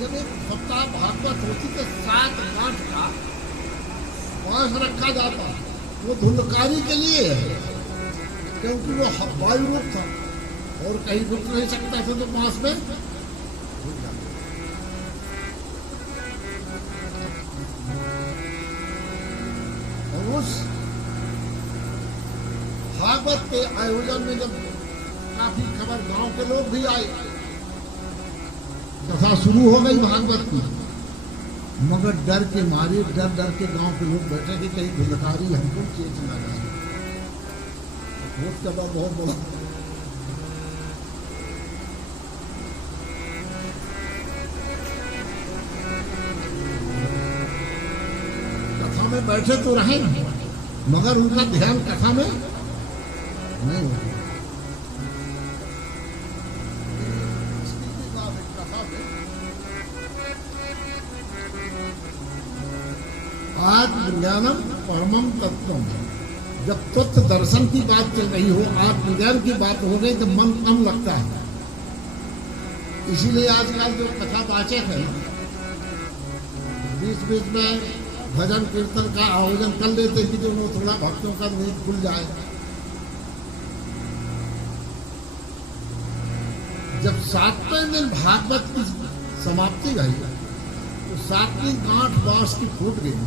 जब एक सप्ताह भागवत होती तो 7 गांठ का बांस रखा जाता, वो धुंधकारी के लिए है, क्योंकि वो वायु रूप था और कहीं रुक नहीं सकता था, तो बांस में रुक जाता। और उस भागवत के आयोजन में जब काफी खबर गांव के लोग भी आए, कथा शुरू हो गई भागवत की, मगर डर के मारे डर के गांव के लोग बैठे कि कहीं धुंधकारी हमको चेत ना जाए। बहुत कबा बहुत बड़ा कथा में बैठे तो रहे मगर उनका ध्यान कथा में नहीं होता। आत्मज्ञानम परमम तत्वम, जब तत्व दर्शन की बात चल रही हो, आत्मज्ञान की बात हो गई तो मन कम लगता है, इसीलिए आजकल जो कथा वाचक है बीच बीच में भजन कीर्तन का आयोजन कर लेते कि जो थोड़ा भक्तों का नींद खुल जाए। जब 7वें दिन भागवत की समाप्ति हुई तो 7वीं गांठ बांस की फूट गई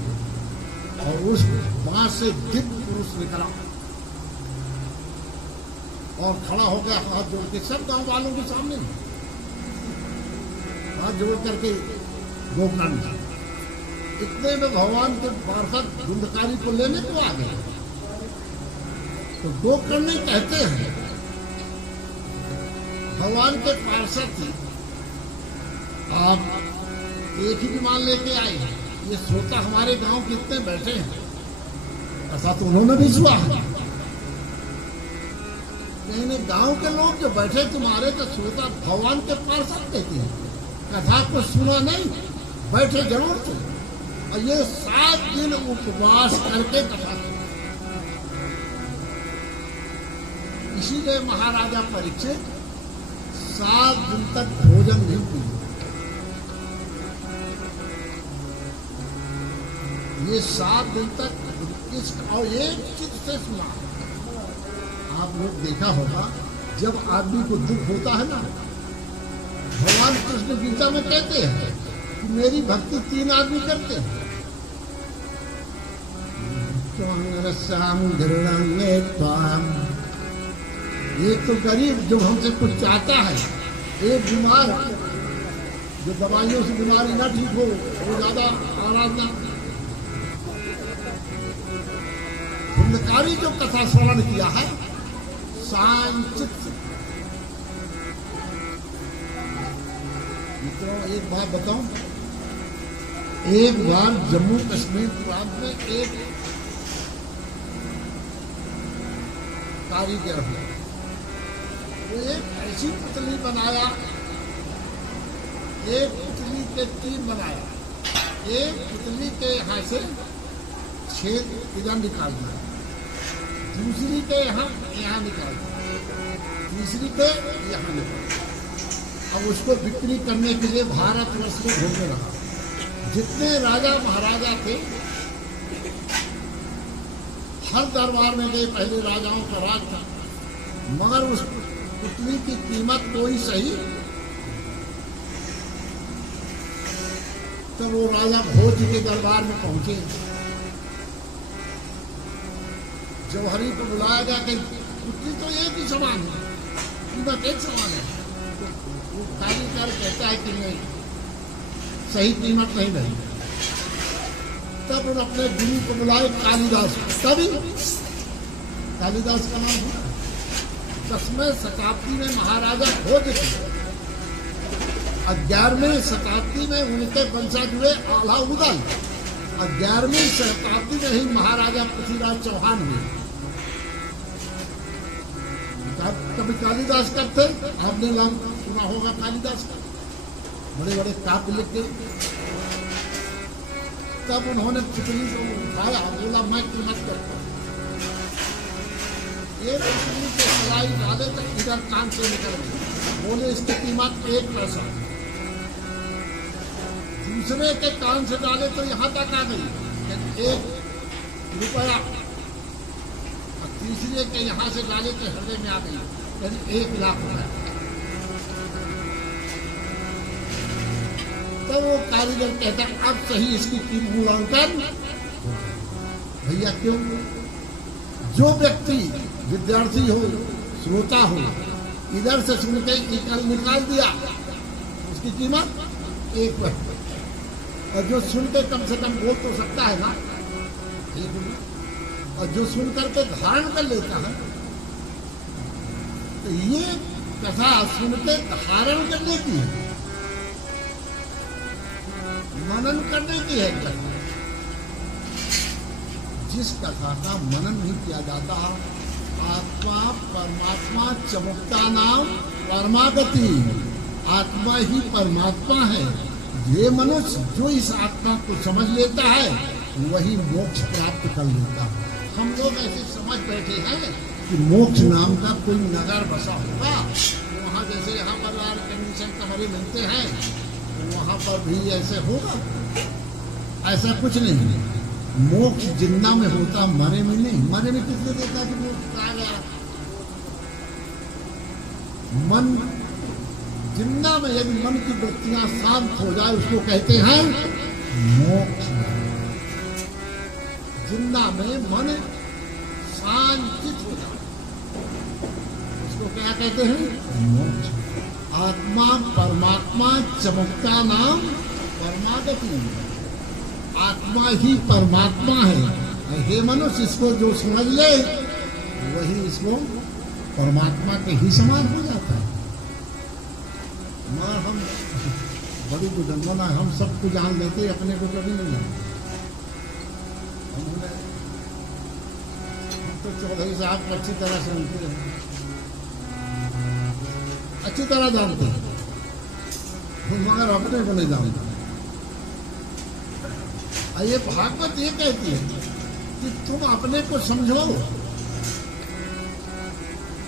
और उस बांस से दिव्य पुरुष निकला और खड़ा हो गया हाथ जोड़ के सब गांव वालों के सामने हाथ जोड़ करके गोकर्ण इतने में भगवान के पार्षद धुंधकारी को लेने को आ गए। तो गोकर्ण कहते हैं भगवान के पार्षद थे, आप एक ही विमान लेके आए, ये श्रोता हमारे गांव कितने बैठे हैं, ऐसा तो उन्होंने भी सुना है। नहीं गांव के लोग जो बैठे तुम्हारे तो श्रोता भगवान के पार्षद कहते हैं, कथा को सुना नहीं, बैठे जरूर थे। और ये 7 दिन उपवास करके कथा, इसीलिए महाराजा परीक्षित 7 दिन तक भोजन नहीं किए। ये 7 दिन तक इस और एक चित्त से सुना। आप लोग देखा होगा जब आदमी को दुख होता है ना, भगवान कृष्ण गीता में कहते हैं कि मेरी भक्ति 3 आदमी करते हैं। एक तो गरीब जो हमसे कुछ चाहता है, एक बीमार जो दवाइयों से बीमारी ना ठीक हो वो ज्यादा आराधना, धुंधकारी जो कथा श्रवण किया है शांत। मित्रों एक बात बताऊं, एक बार जम्मू कश्मीर प्रांत में एक कारीगर है, वो एक ऐसी पुतली बनाया, एक पुतली के 3 बनाया, एक पुतली के यहाँ से छेद इधर निकालना, दूसरी के यहाँ निकालना, तीसरी के यहाँ निकालना। अब उसको बिक्री करने के लिए भारतवर्ष में घूमने लगा। जितने राजा महाराजा थे हर दरबार में गए, पहले राजाओं का राज था, मगर उस पुतली की कीमत कोई सही। तो वो राजा भोज के दरबार में पहुंचे, जौहरी को बुलाया गया कि पुतली तो एक ही समान है, कीमत एक समान है। तो वो कारीगर कहता है कि नहीं, सही कीमत नहीं नहीं। तब उन्होंने अपने गुरु को बुलाए कालिदास, तभी कालिदास का नाम हुआ। 10वीं शताब्दी में महाराजा भोज थे, 11वीं शताब्दी में उनके वंशज हुए अलाउद्दीन, 11वीं शताब्दी में ही महाराजा पृथ्वीराज चौहान हुए। कभी कालिदास कब थे, आपने नाम सुना होगा कालिदास का, बड़े बड़े काव्य लिखे। तब उन्होंने पुतली को उठाया, बोला मैं कीमत करता हूं। एक पुतली के सिलाई डाले तो इधर कान से निकल गई, बोले इसकी कीमत 1 पैसा। दूसरे के कान से डाले तो यहाँ तक आ गई 1 रुपया, और तीसरे के यहाँ से डाले तो हृदय में आ गई, यानी 1 लाख रुपया। तो वो कारीगर कहता अब सही इसकी मूल्यांकन। भैया क्यों? जो व्यक्ति विद्यार्थी हो, श्रोता हो, इधर से सुन के निकाल दिया, उसकी कीमत 1 पैसा। और जो सुन के कम से कम बोल तो सकता है ना, और जो सुन करके धारण कर लेता है, तो ये कथा सुन के धारण करने की है, मनन करने की है कथा। जिस कथा का मनन नहीं किया जाता, आत्मा परमात्मा चमकता नाम परमागति, आत्मा ही परमात्मा है। ये मनुष्य जो इस आत्मा को समझ लेता है वही मोक्ष प्राप्त कर लेता है। हम लोग ऐसे समझ बैठे हैं कि मोक्ष नाम का कोई नगर बसा होगा, वहाँ जैसे यहाँ पर कंडीशन मरे मिलते हैं तो वहां पर भी ऐसे होगा? ऐसा कुछ नहीं। मोक्ष जिंदा में होता, मरे में नहीं। मरे में किसने देखा कि मोक्ष आ गया? मन जिंदा में यदि मन की वृत्तियां शांत हो जाए उसको कहते हैं मोक्ष। जिंदा में मन शांतित हो जाए उसको क्या कहते हैं? मोक्ष। आत्मा परमात्मा चमकता नाम परमागति। आत्मा ही परमात्मा है। हे मनुष्य, इसको जो समझ ले वही इसको परमात्मा के ही समान हो जाता है। हम बड़ी विडंबना, हम सबको जान लेते, अपने को कभी नहीं जानते। हम तो चौधरी साहब को अच्छी तरह समझते हैं, अच्छी तरह जानते हैं, मगर अपने को नहीं जानते। ये भागवत ये कहती है कि तुम अपने को समझो,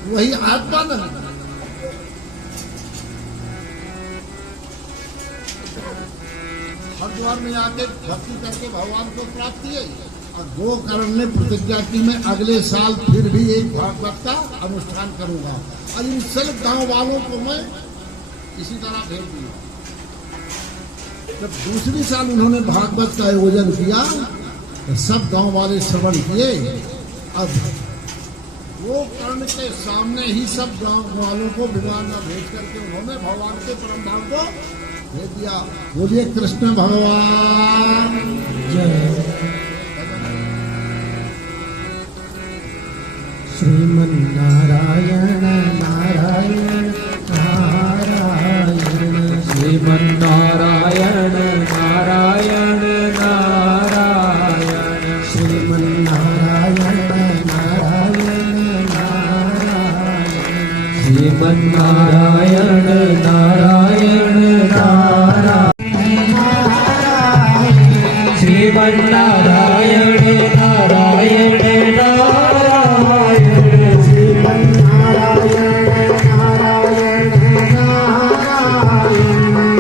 वही आत्मा नहीं। हरिद्वार में आके भक्ति करके भगवान को प्राप्त किए और गोकर्ण ने प्रतिज्ञा की मैं अगले साल फिर भी एक भागवत का अनुष्ठान करूंगा और इन सब गांव वालों को मैं इसी तरह भेज दिया। जब दूसरी साल उन्होंने भागवत का आयोजन किया तो सब गांव वाले श्रवण किए। अब वो कर्ण के सामने ही सब गांव वालों को विमान में भेज करके उन्होंने भगवान के परम धाम को भेज दिया। बोलिए कृष्ण भगवान जय। श्रीमन्नारायण नारायण नारायण, श्रीमन्नारायण नारायण नारायण, श्रीमन्नारायण नारायण नारायण, श्रीमन्नारायण नारायण नारायण, श्रीमन्नारायण नारायण श्रीमन्नारायण नारायण नारायण,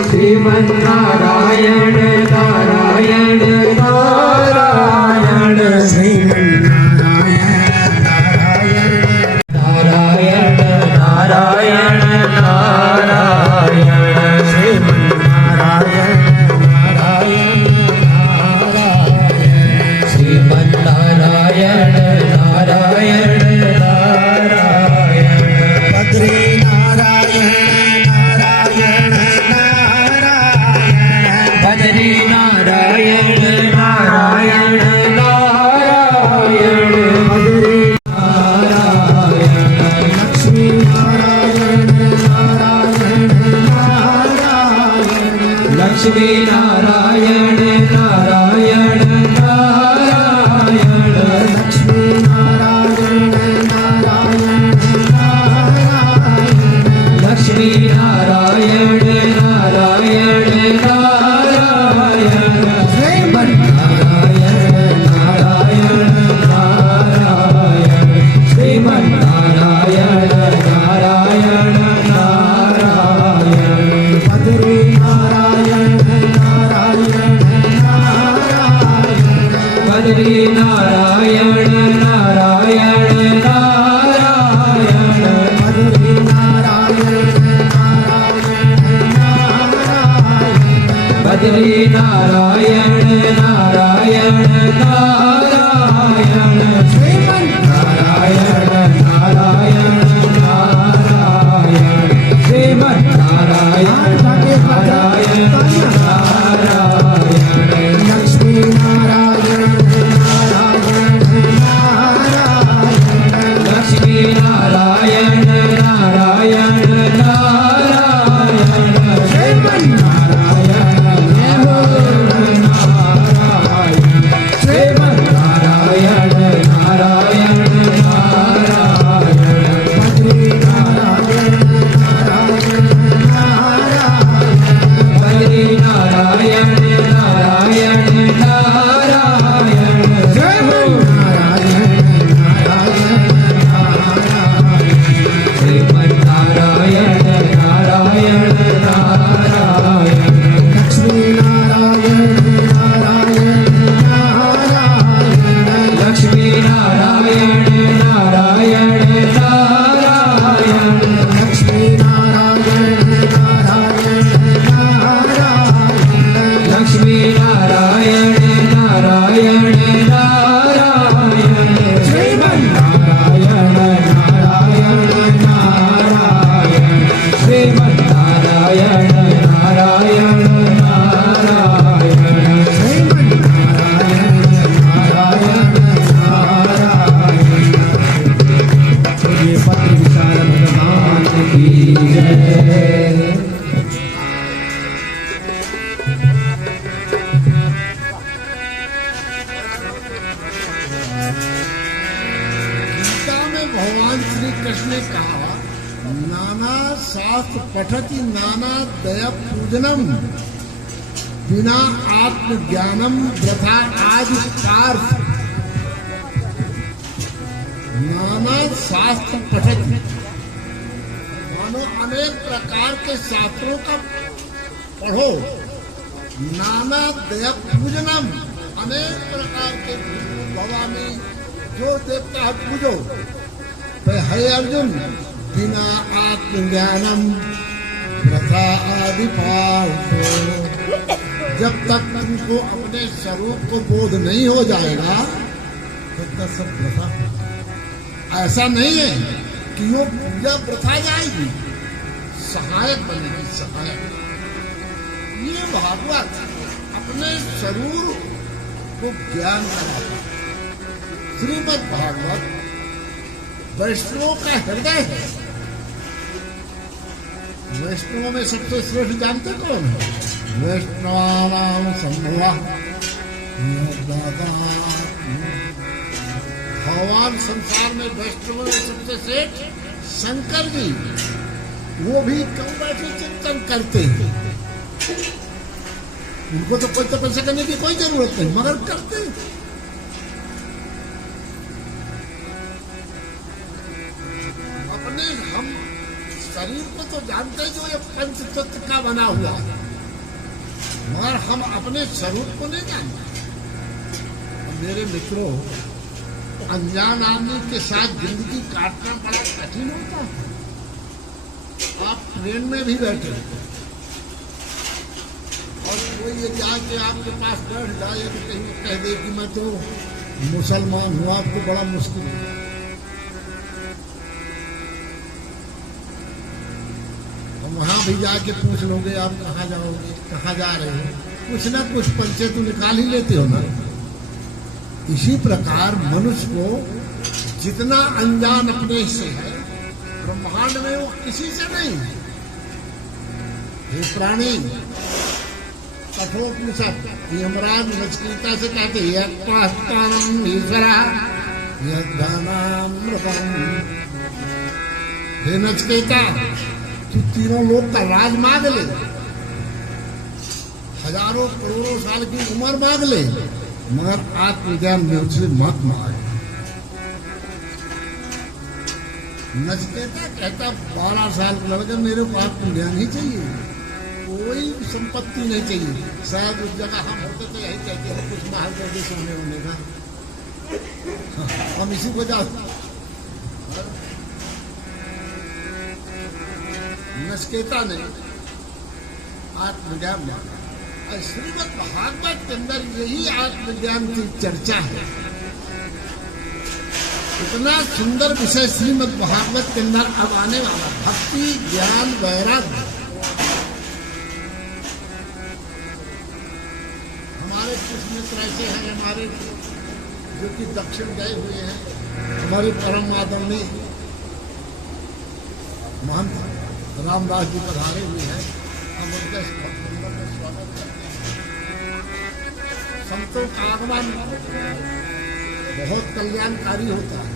श्रीमन्नारायण नारायण नारायण नारायण, श्रीमन्नारायण नारायण नारायण, श्रीमन्नारायण नारायण नारायण, बद्री नारायण नारायण नारायण, बद्री नारायण नारायण, लक्ष्मी नारायण नारायण नारायण, लक्ष्मी नारायण नारायण नारायण, लक्ष्मी नारायण नारायण नारायण, लक्ष्मी नारायण नारायण नारायण, श्रीमन्नारायण नारायण नारायण, श्रीमन्नारायण नारायण नारायण, बद्री नारायण नारायण की जय। गीता में भगवान श्री कृष्ण ने कहा, नाना शास्त्र पठति नाना दया पूजनम बिना आत्मज्ञानम वृथा आदि पार्थ। नाना शास्त्र पठति मानो अनेक प्रकार के शास्त्रों का पढ़ो, नाना दया पूजनम अनेक प्रकार के भवानी जो देवता है पूजो। हे अर्जुन, बिना आत्मज्ञानम वृथा आदि पार्थो। जब तक तुमको अपने स्वरूप को बोध नहीं हो जाएगा तब तक सब वृथा। ऐसा नहीं है कि वो पूजा वृथा जाएगी, सहायक बनेगी, सहायक। ये भागवत अपने स्वरूप को ज्ञान कराता। श्रीमद् भागवत वैष्णवों का हृदय है। वैष्णवों में सबसे श्रेष्ठ जानते कौन है? वैष्णवानाम समूह। भगवान संसार में वैष्णवों में सबसे श्रेष्ठ शंकर जी, वो भी कम बैठे चिंतन करते हैं। उनको तो कोई तपस्या करने की कोई जरूरत नहीं, मगर करते हैं। अपने हम शरीर को तो जानते हैं जो ये पंच तत्व का बना हुआ है, मगर हम अपने स्वरूप को नहीं जानते। मेरे मित्रों, अनजान आदमी के साथ जिंदगी काटना बड़ा कठिन होता है। आप ट्रेन में भी बैठे और कोई ये जाके आपके पास बैठ जाए तो कहीं कह दे कि मैं तो मुसलमान हूँ, आपको बड़ा मुश्किल है। वहां भी जाके पूछ लोगे आप कहाँ जाओगे, कहाँ जा रहे हो, कुछ ना कुछ पंचे तो निकाल ही लेते हो ना। इसी प्रकार मनुष्य को जितना अनजान अपने से है, ब्रह्मांड में वो किसी से नहीं। ये प्राणी कठोपनिषद यमराज नचिकेता से कहते हे नचिकेता, तू तीनों लोग का राज मांग ले, हजारों करोड़ों साल की उम्र मांग ले, मगर आत्मज्ञान मुझसे मत मांग। नचिकेता कहता 12 साल का लगा, मेरे को आत्मज्ञान ही चाहिए, कोई संपत्ति नहीं चाहिए। शायद उस जगह हम होते तो यही कहते हैं कुछ महल कर दे सोने होने का, हम इसी को जाते। नचिकेता ने आत्मज्ञान मांगा। श्रीमद् भागवत के अंदर यही आत्मज्ञान की चर्चा है। इतना सुंदर विषय श्रीमद् भागवत के अंदर अब आने वाला, भक्ति ज्ञान वैराग्य। हमारे कुछ मित्र ऐसे हैं हमारे जो कि दक्षिण गए हुए हैं, हमारे परम आदरणीय महंत रामदास जी पधारे हुए हैं, हम उनका स्वागत करते हैं। संतों का आगमन बहुत कल्याणकारी होता है।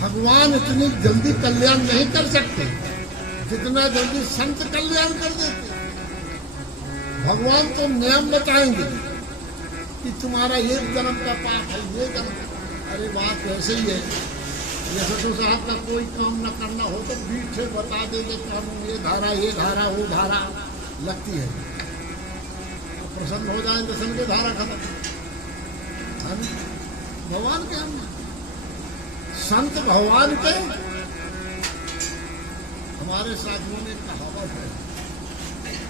भगवान इतनी जल्दी कल्याण नहीं कर सकते जितना जल्दी संत कल्याण कर देते। भगवान तो नियम बताएंगे कि तुम्हारा ये जन्म का पाप है, ये जन्म। अरे बात वैसे ही है, जैसे तो साहब का कोई काम न करना हो तो पीछे बता देंगे कानून, ये धारा वो धारा लगती है, तो प्रसन्न हो जाए तो सन के धारा खत्म। भगवान के हम संत भगवान के, हमारे साथियों ने कहावत है,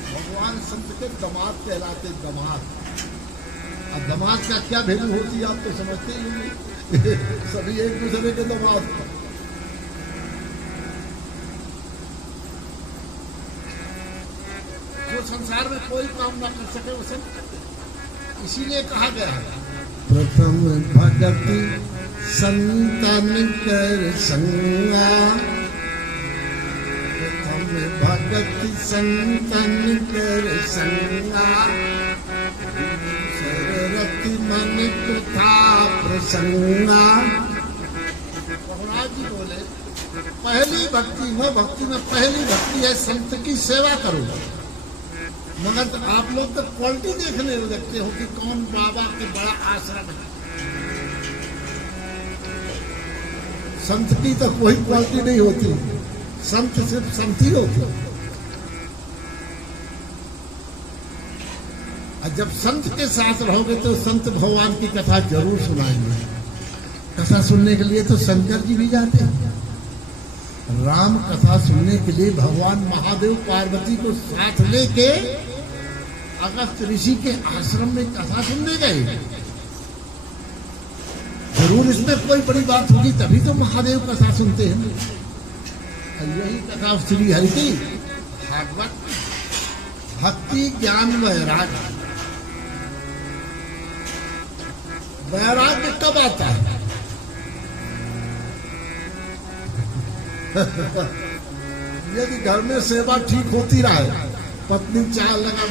भगवान संत के दामाद कहलाते, दामाद। अब दामाद का क्या वैल्यू होती है आप तो समझते ही होंगे। सभी एक दूसरे के दामाद। जो संसार में कोई काम ना कर सके वो संत करते, इसीलिए कहा गया है प्रथम भक्ति संतन कर संगा भगत संतन कर संगा, सररति मन कृथा प्रसंगा। प्रहलाद जी बोले पहली भक्ति में पहली भक्ति है संत की सेवा करो। मगर आप लोग तो क्वालिटी देखने लगते हो कि कौन बाबा के बड़ा आश्रम है। संत की तो कोई क्वालिटी नहीं होती, संत सिर्फ संत ही होते। और जब संत के साथ रहोगे तो संत भगवान की कथा जरूर सुनाएंगे। कथा सुनने के लिए तो शंकर जी भी जाते हैं। राम कथा सुनने के लिए भगवान महादेव पार्वती को साथ लेके अगस्त ऋषि के आश्रम में कथा सुनने गए। जरूर इसमें कोई बड़ी बात होगी, तभी तो महादेव कथा सुनते हैं। और यही कथा श्री हरि की भागवत भक्ति ज्ञान वैराग्य। वैराग्य कब आता है? यदि घर में सेवा ठीक होती रहे, पत्नी चाय लगा,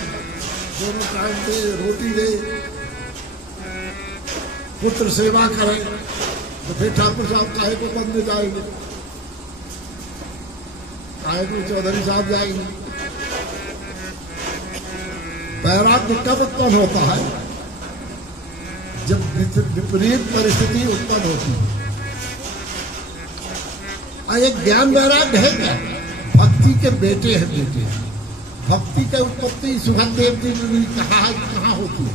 दोनों टाइम दे, रोटी दे, पुत्र सेवा करे, तो फिर ठाकुर साहब काहे को बंद में जाएंगे, काहे को चौधरी साहब जाएंगे। वैराग्य कब उत्पन्न होता है? जब विपरीत परिस्थिति उत्पन्न होती है। एक ज्ञान वैराग्य है क्या? भक्ति के बेटे हैं बेटे। भक्ति की उत्पत्ति सुखदेव जी ने भी कहा है कहाँ होती है।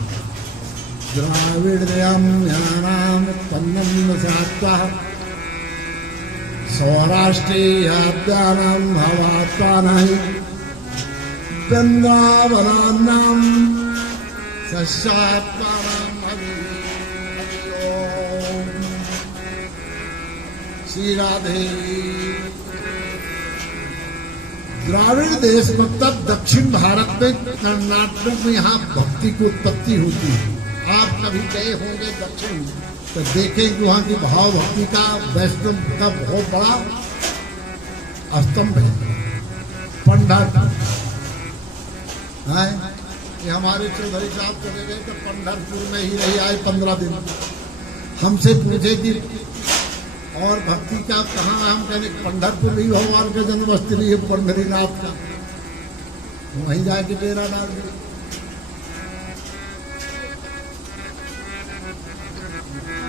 द्राविड्याम उत्पन्नम सात्वा सौराष्ट्रीयाद्यानाम भवात्वानाहि वृंदावनानाम सस्यात्मानाम श्री राधे। द्राविड़ देश मतलब दक्षिण भारत में कर्नाटक में यहाँ भक्ति की उत्पत्ति होती है। आप कभी गए होंगे दक्षिण तो देखेंगे वहाँ की भाव भक्ति का वैष्णव का बहुत बड़ा स्तंभ है। पंढरपुर है, ये हमारे चौधरी साहब चले गए तो पंढरपुर में ही रही आए 15 दिन। हमसे पूछे कि और भक्ति का कहाँ? हम कहने पंढरपुर ही भगवान का जन्मस्थली है, पंढरीनाथ का, वहीं जाके डेरा डाल दिया।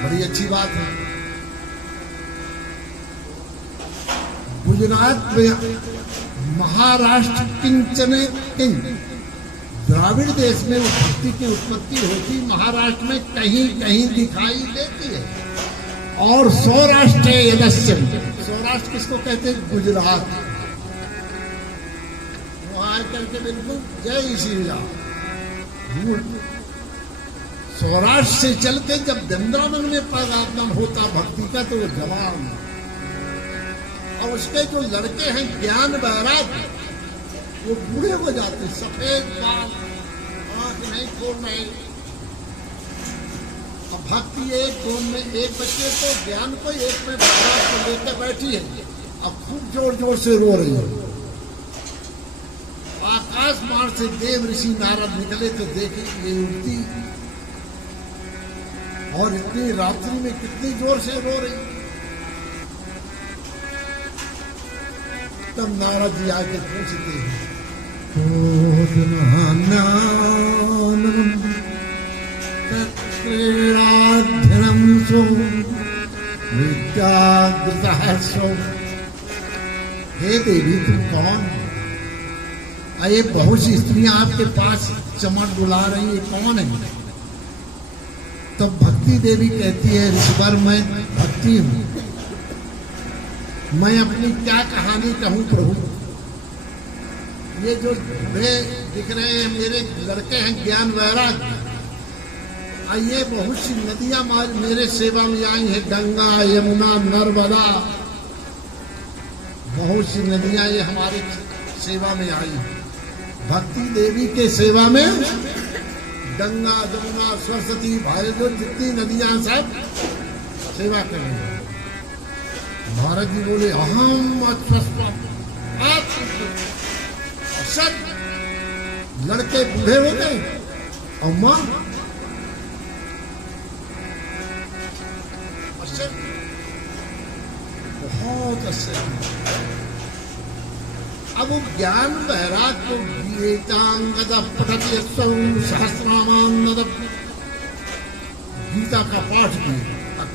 बड़ी अच्छी बात है। गुजरात में महाराष्ट्र किंचने किंग, द्राविड़ देश में भक्ति की उत्पत्ति होती महाराष्ट्र में कहीं कहीं दिखाई देती है। और सौराष्ट्र यदस्यम, सौराष्ट्र किसको कहते हैं? गुजरात। वहां करके बिल्कुल जय श्री राम। सौराष्ट्र से चलते जब वृंदावन में पदार्पण होता भक्ति का तो वो जवान और उसके जो लड़के हैं ज्ञान वैराग्य वो बूढ़े हो जाते, सफेद बाल, आंख नहीं खोल रहे। अब भक्ति एक गोद में एक बच्चे को ज्ञान को एक में वैराग्य को लेकर बैठी है। अब खूब जोर जोर से रो रही है। आकाश मार्ग से देव ऋषि नारद निकले तो देखे ये उठती और इतनी रात्रि में कितनी जोर से रो रही। तब नारद जी आके पूछते हैं सो विद्यागृतः सो। हे देवी तुम कौन? ये बहुत सी स्त्रियां आपके पास चमट बुला रही है, कौन है? तब भक्ति देवी कहती है ऋषिवर मैं भक्ति हूं, मैं अपनी क्या कहानी कहूं प्रभु। ये जो बूढ़े दिख रहे हैं मेरे लड़के हैं ज्ञान वैराग्य, ये बहुत सी नदियां मेरे सेवा में आई है, गंगा यमुना नर्मदा, बहुत सी नदियां ये हमारे सेवा में आई है। भक्ति देवी के सेवा में गंगा जमुना सरस्वती भाई जो जितनी नदियां सब सेवा कर रही है। भारत जी बोले अहम अवसर लड़के बूढ़े हो गए और मां बहुत अच्छे। अब वो ज्ञान वैराग को गीतांगद पठति सहस्रामानद गीता का पाठ किए,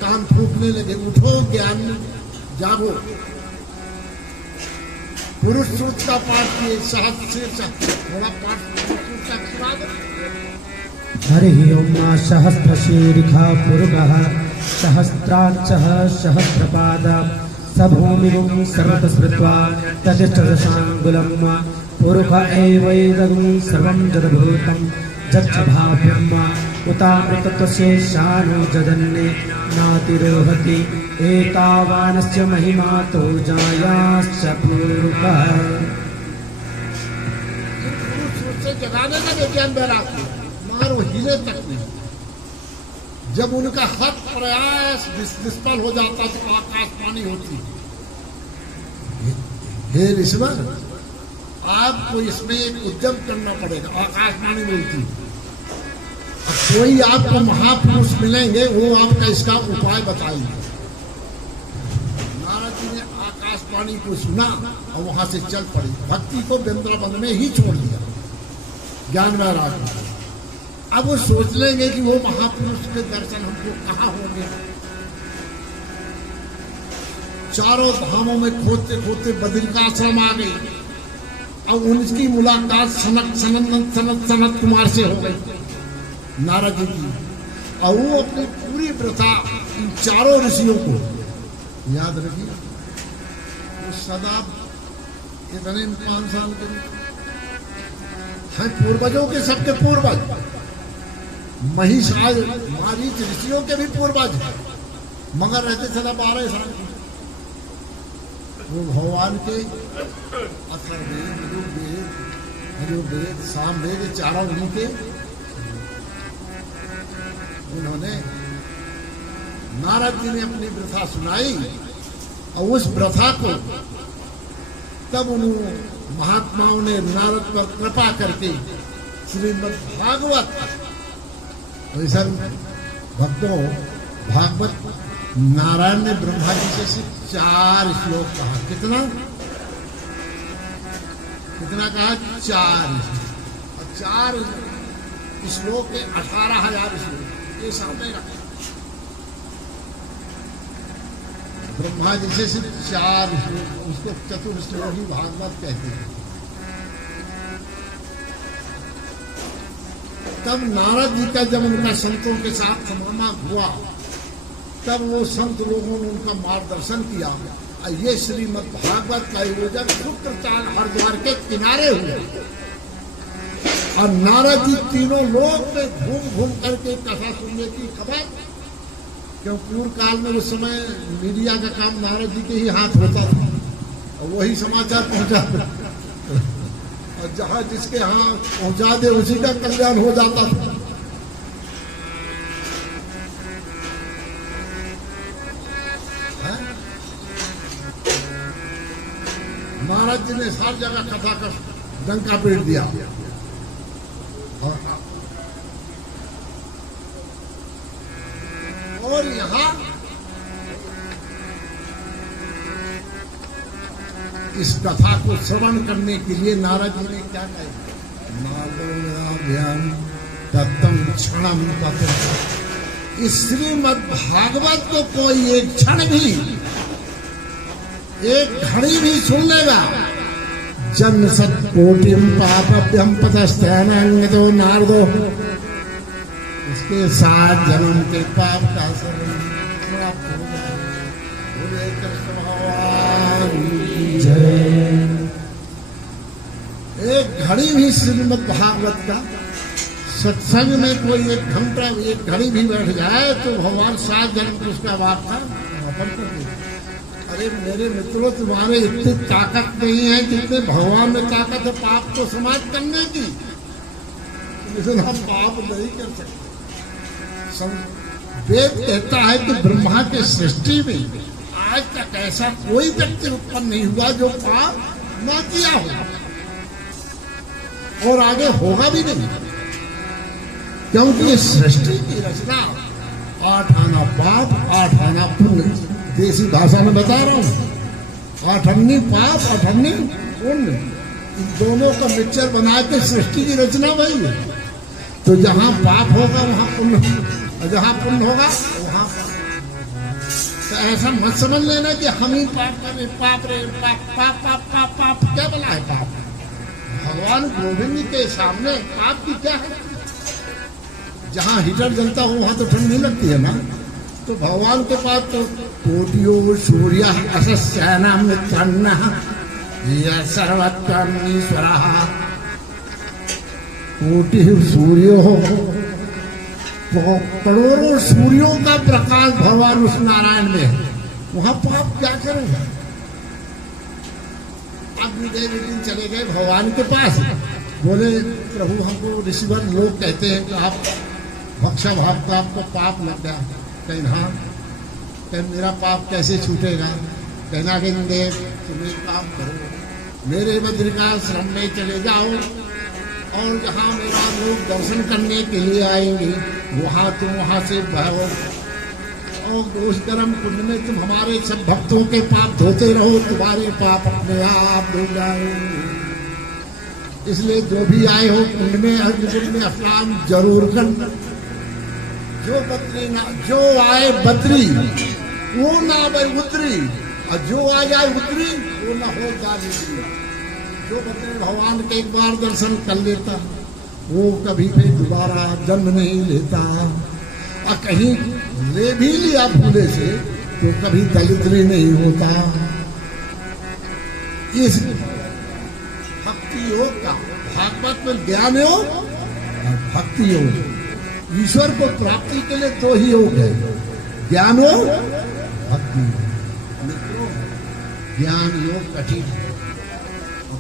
कान फूकने लगे, उठो ज्ञान जागो। पुरुष सूक्त का पाठ किए, सहस्र थोड़ा पाठ पुरुष सूक्त का सुना दो। हरि ओम सहस्रशीर्षा पुरुषः सहस्राक्षः सहस्रपाद सभूमिगुं सर्वतस्मृत्वा ततिष्ठदशाङ्गुलं पुरुष एवैदगुं सर्वं जडभूतं जच्छभाव्यम् उतामृतत्वशेषाणो जगन्ने नातिरोहति एतावानस्य महिमातो जायाश्च पूर्वः। से जगाने का विज्ञान वैराग मगर वो हिले तक नहीं। जब उनका हर प्रयास निष्फल हो जाता तो आकाशवाणी होती, हे ऋषिवर आपको इसमें एक उद्यम करना पड़ेगा। आकाशवाणी बोलती, कोई आपको महापुरुष मिलेंगे, वो आपका इसका उपाय बताएंगे। नारद जी ने आकाशवाणी को सुना और वहां से चल पड़ी, भक्ति को वृंदावन में ही छोड़ दिया ज्ञान वैराग। अब वो सोच लेंगे कि वो महापुरुष के दर्शन हमको कहाँ होंगे। चारों धामों में खोदते खोदते बद्रिकाश्रम आ गई, अब उनकी मुलाकात सनत कुमार से हो गई नारद जी की। और वो अपनी पूरी प्रथा इन चारों ऋषियों को याद रखिए। वो सदा इतने 5 साल के हैं, पूर्वजों के सबके पूर्वज, महिषास मारीच ऋषियों के भी पूर्वज, मगर रहते सदा 12 साल के। वो भगवान के अथर्ववेद, यजुर्वेद, सामवेद चारों उन्हीं के। उन्होंने नारद जी ने अपनी प्रथा सुनाई और उस प्रथा को तब उन्होंने महात्माओं ने नारद पर कृपा करके श्रीमद् भागवत, वैसा भक्तों भागवत नारायण ने ब्रह्मा जी से सिर्फ 4 श्लोक कहा। कितना कहा? 4। और 4 श्लोक के 18,000 श्लोक ये सामने रखे। ब्रह्मा जी से सिर्फ 4 श्लोक, उसको चतुर्श्लोकी भागवत कहते हैं। तब नारद जी का जब उनका संतों के साथ समागम हुआ, तब वो संत लोगों ने उनका मार्गदर्शन किया। ये श्रीमद् भागवत का आयोजन शुक्रचाल हरिद्वार के किनारे हुए और नारद जी तीनों लोग में घूम घूम करके कथा सुनने की खबर, क्यों पूर्व काल में उस समय मीडिया का काम नारद जी के ही हाथ होता था और वही समाचार पहुंचाते, और जहां जिसके हाथ पहुंचा दे उसी का कल्याण हो जाता था। नारद जी ने हर जगह कथा का डंका पीट दिया। और यहाँ इस कथा को श्रवण करने के लिए नारद जी ने क्या कहा? नारदोभ्याम तत्तम क्षणम तत्र। इस श्रीमद् भागवत को कोई एक क्षण भी, एक घड़ी भी सुन लेगा, जन्म सत्कोटिम पापभ्यम पतस्तैनांगतो नारदो, इसके 7 जन्म के पाप का समाप्त होगा। बोले कृष्ण भगवान जय। एक घड़ी भी श्रीमद् भागवत का सत्संग में कोई 1 घंटा 1 घड़ी भी बैठ जाए तो भगवान 7 जन्म को उसका वाप का समापन कर देगा। अरे मेरे मित्रों, तुम्हारे इतनी ताकत नहीं है जितने भगवान में ताकत है पाप को समाप्त करने की, लेकिन हम पाप नहीं कर सकते। वेद कहता है कि ब्रह्मा के सृष्टि में आज तक ऐसा कोई व्यक्ति उत्पन्न नहीं हुआ जो पाप न किया हो। और आगे होगा भी नहीं, क्योंकि ये सृष्टि की रचना 8 आना पाप 8 आना पुण्य, देसी भाषा में बता रहा हूं, 8 अन्नी पाप 8 अन्नी पुण्य, इन दोनों का मिक्सचर बना के सृष्टि की रचना भाई है। तो जहां पाप होगा वहां पुण्य, और जहां पुण्य होगा वहां पाप। तो ऐसा मत समझ लेना कि हम ही पाप करें, पाप रे पाप पाप पाप पाप पाप, क्या बना है पाप? भगवान गोविंद के सामने पाप की क्या है? जहां हीटर जलता हो वहां तो ठंडी लगती है ना। तो भगवान के पास तो कोटियो सूर्य असस्याना मित्रन्न ये सर्वत्वमीश्वर, कोटि सूर्यो हो, करोड़ों सूर्यों का प्रकाश भगवान उस नारायण में है, वहां पाप क्या करेगा? अब विजय एक दिन चले गए भगवान के पास, बोले प्रभु हमको ऋषिवर लोग कहते हैं कि आप भक्षा भाव का आपको पाप लग गया। कहीं हाँ, कहीं मेरा पाप कैसे छूटेगा? कहना कि देव तुम एक काम करो, मेरे बद्रिकाश्रम में चले जाओ और जहाँ मेरा लोग दर्शन करने के लिए आएंगे वहाँ तुम वहाँ से बहो और दोष कर्म कुंड में तुम हमारे सब भक्तों के पाप धोते रहो, तुम्हारे पाप अपने आप धो जाएंगे। इसलिए जो भी आए हो कुंड में अग्निकुंड में स्नान जरूर करना। जो आए बद्री वो ना भाई उतरी, और जो आ जाए उतरी वो ना हो जाए। जो बद्री भगवान के एक बार दर्शन कर लेता वो कभी फिर दोबारा जन्म नहीं लेता, और कहीं ले भी लिया भूले से तो कभी दलिद्री नहीं होता। इस भक्ति योग का भागवत में ज्ञान योग और भक्ति योग, ईश्वर को प्राप्ति के लिए दो ही योग है, ज्ञान योग भक्ति योग। ज्ञान योग कठिन है,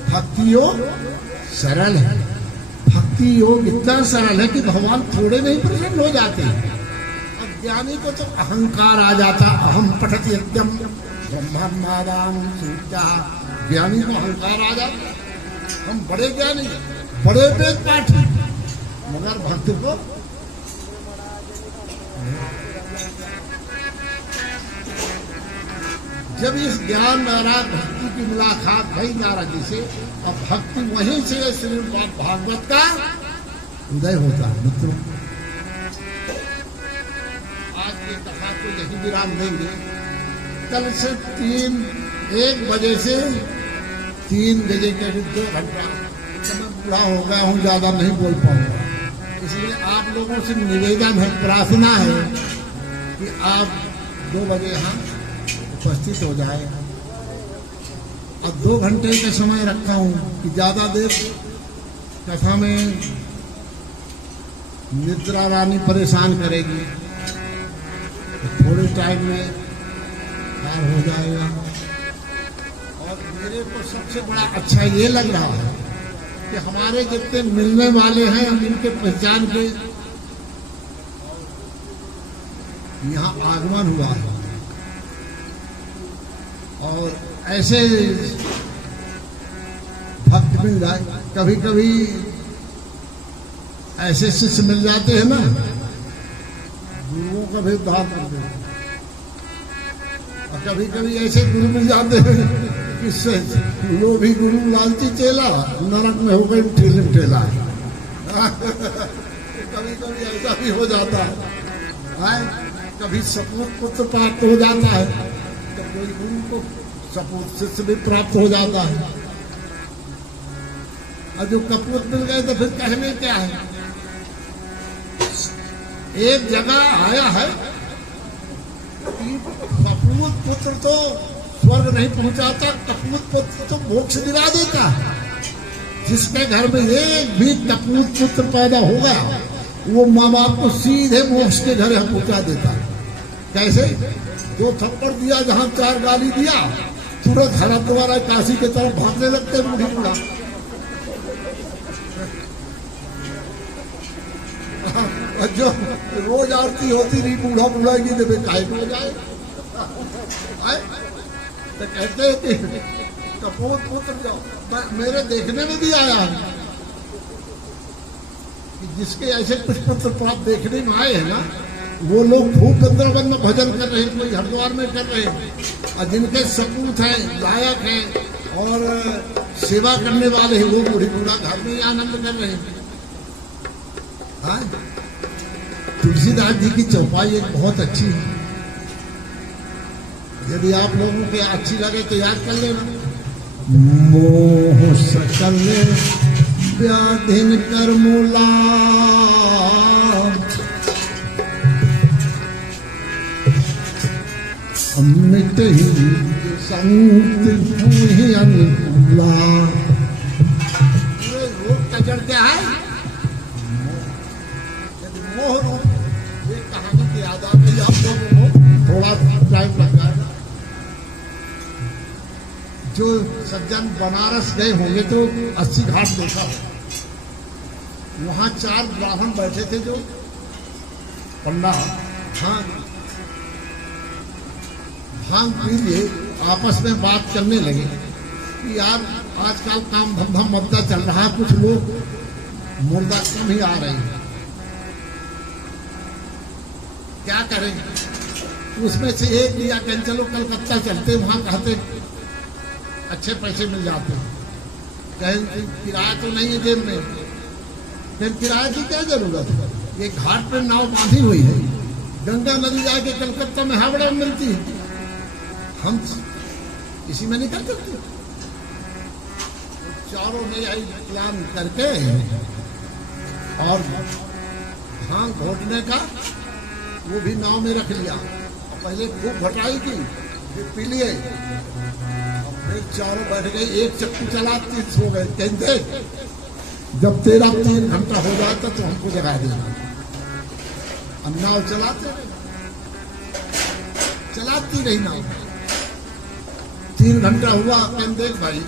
भक्ति योग सरल है। भक्ति योग इतना सरल है कि भगवान थोड़े में ही प्रसन्न हो जाते हैं। अब ज्ञानी को तो अहंकार आ जाता, अहम पठति यज्ञम ब्रह्ममादान सूचा, ज्ञानी को अहंकार आ जाता, हम बड़े ज्ञानी बड़े वेद पाठी, मगर भक्त को जब इस ज्ञान नाराज भक्ति की मुलाकात भई नाराज जी से, अब भक्ति वहीं से श्रीमद् भागवत का उदय होता है। मित्रों आज की कथा को यही विराम देंगे। कल से 1 बजे से 3 बजे के 2 घंटा, मैं बूढ़ा हो गया हूँ, ज्यादा नहीं बोल पाऊंगा, इसलिए आप लोगों से निवेदन है, प्रार्थना है कि आप 2 बजे यहाँ उपस्थित हो जाए। अब 2 घंटे का समय रखा हूं कि ज्यादा देर कथा में निद्रा रानी परेशान करेगी, तो थोड़े टाइम में पार हो जाएगा। और मेरे को सबसे बड़ा अच्छा ये लग रहा है कि हमारे जितने मिलने वाले हैं हम इनके पहचान के यहाँ आगमन हुआ है, और ऐसे भक्त मिल जाए। कभी कभी ऐसे शिष्य मिल जाते हैं ना, गुरुओं का भेदभाव करते हैं, और कभी कभी ऐसे गुरु मिल जाते हैं कि वो भी गुरु लालची चेला, नरक में हो गई ठेलम ठेला। कभी कभी ऐसा भी हो जाता है, कभी सपूत पुत्र प्राप्त हो जाता है, तो कोई गुरु को सपूत शिष्य भी प्राप्त हो जाता है, और जो कपूत मिल गए तो फिर कहने क्या है। एक जगह आया है कि कपूत पुत्र तो स्वर्ग नहीं पहुंचाता, कपूत पुत्र तो मोक्ष दिला देता है। जिसके घर में एक भी कपूत पुत्र पैदा हो गया वो माँ बाप को सीधे मोक्ष के घर पहुंचा देता है। कैसे? 2 थप्पड़ दिया, जहां 4 गाली दिया, तुरंत हरिद्वार काशी की तरफ भागने लगते बूढ़ी बूढ़ा। जो रोज आरती होती रही बूढ़ा बूढ़ा की देवे काहे हो जाए। तो कहते हैं कि कपूत पुत्र जाओ, मेरे देखने में भी आया है कि जिसके ऐसे कुछ पुत्र प्राप्त देखने में आए हैं ना, वो लोग खूब वृंदावन में भजन कर रहे हैं, कोई हरिद्वार में कर रहे हैं, और जिनके सपूत हैं, लायक हैं और सेवा करने वाले हैं, वो बूढ़ी बूढ़ा घर में ही आनंद कर रहे हैं। हाँ? तुलसीदास जी की चौपाई एक बहुत अच्छी है, यदि आप लोगों के अच्छी लगे तो याद कर लेना। मोह सकल व्याधिन कर मूला, अमृत ही संत ही अनुकूला। पूरे रोग का जड़ क्या है? यदि मोह रूप, ये कहानी की याद आ गई आप लोगों को, थोड़ा टाइम लग जाएगा। जो सज्जन बनारस गए होंगे तो 80 घाट देखा, वहां 4 ब्राह्मण बैठे थे जो पंडा भांग पी लिए आपस में बात करने लगे कि यार आजकल काम धंधा मद्दा चल रहा है, कुछ लोग मुर्दा कम ही आ रहे हैं, क्या करें? उसमें से एक लिया कह चलो कलकत्ता चलते, वहां कहते अच्छे पैसे मिल जाते हैं। कहें किराया तो नहीं है जेब में, फिर किराए की क्या जरूरत है? ये घाट पे नाव बांधी हुई है, गंगा नदी जाके कलकत्ता में हावड़ा मिलती है, हम इसी में निकल सकते। चारों ने यही प्लान करके और भांग घोटने का वो भी नाव में रख लिया, और पहले खूब घटाई की, फिर पी लिए, फिर चारों बैठ गए, एक चक्कू चलाते सो गए। कहते जब तेरा 3 घंटा हो जाता तो हमको जगा देना। अब नाव चलाती रही नाव। 3 घंटा हुआ, कहते देख भाई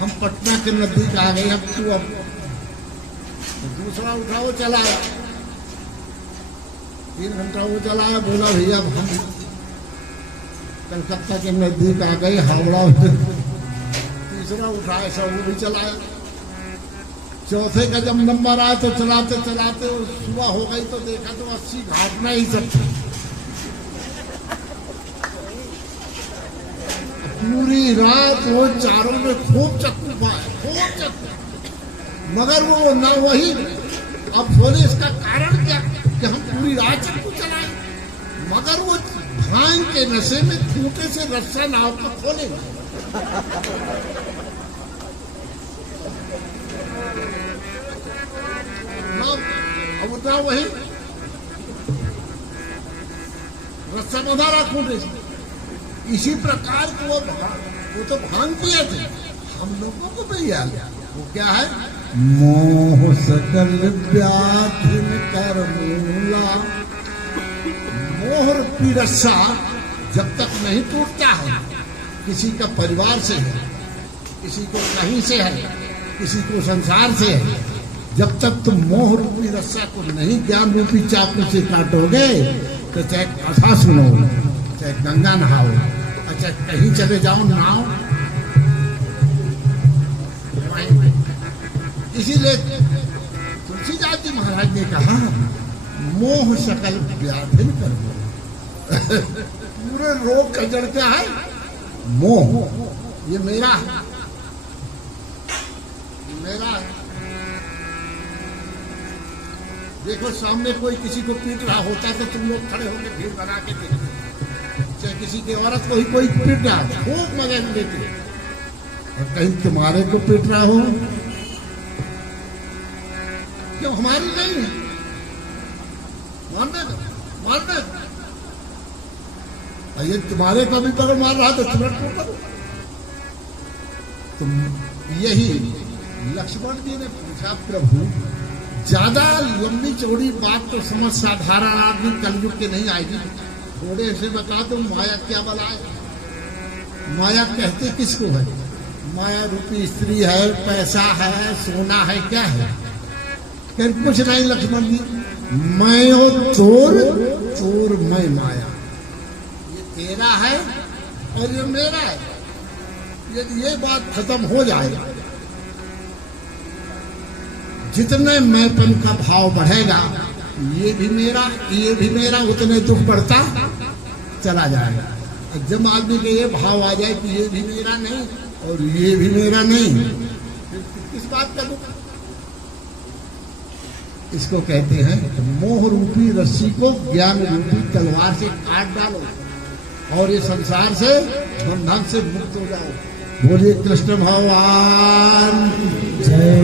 हम पटना के नजदीक आ गए, अब तू अब दूसरा उठाओ चलाया। 3 घंटा वो चलाया, बोला भैया अब हम कलकत्ता के नजदीक आ गए, हावड़ा। तीसरा उठाया, सब वो भी चलाया। चौथे का जब नंबर आया तो चलाते चलाते सुबह हो गई तो देखा तो 80 घाट में ही सब पूरी रात वो चारों में खूब चक्कू पाए, खूब चक्कू, मगर वो ना वही। अब बोले इसका कारण क्या कि हम पूरी रात चक्कू चलाए, मगर वो भांग के नशे में खूंटे से रस्सा नाव को खोलेगा। अब उतना वही रस्सा बंधा रहा खूंटे से। इसी प्रकार को वो तो भांग पिए थे, हम लोगों को भी याद, वो क्या है? मोह सकल व्याधिन कर मूला। मोह रूपी रस्सा जब तक नहीं टूटता है, किसी का परिवार से है, किसी को कहीं से है, किसी को संसार से है, जब तक तुम मोह रूपी रस्सा को नहीं ज्ञान रूपी चाकू से काटोगे तो चाहे कथा सुनो, चाहे गंगा नहाओ, अच्छा कहीं चले जाओ नाव। इसीलिए तुलसीदास जी महाराज ने कहा मोह सकल व्याधिन कर दो। पूरे रोग का जड़ क्या है? मोह। ये मेरा है, मेरा है। देखो सामने कोई किसी को पीट रहा होता तो तुम लोग खड़े होकर भीड़ बना के देखते, चाहे किसी की औरत को ही कोई पीट रहा खूब मजा लेते, और कहीं तुम्हारे को पीट रहा हो क्यों? हमारी नहीं है, मानने ये तुम्हारे को भी पकड़ मार रहा तो तुरंत को करो। तुम यही लक्ष्मण जी ने पूछा, प्रभु ज्यादा लंबी चौड़ी बात तो समझ साधारण आदमी कलयुग के नहीं आएगी, थोड़े से बता दो माया क्या बला है? माया कहते किसको है? माया रूपी स्त्री है, पैसा है, सोना है, क्या है? फिर कुछ नहीं लक्ष्मण जी, मैं और चोर, चोर मैं माया, ये तेरा है और ये मेरा है। यदि ये बात खत्म हो जाए, जितने मैंपन का भाव बढ़ेगा, ये भी मेरा उतने दुख बढ़ता चला जाएगा। और जब आदमी के ये भाव आ जाए कि ये भी मेरा नहीं और ये भी मेरा नहीं, फिर किस बात का दुख? इसको कहते हैं मोह रूपी रस्सी को ज्ञान रूपी तलवार से काट डालो और ये संसार से बंधन से मुक्त हो जाओ। बोलिए कृष्ण भगवान जय।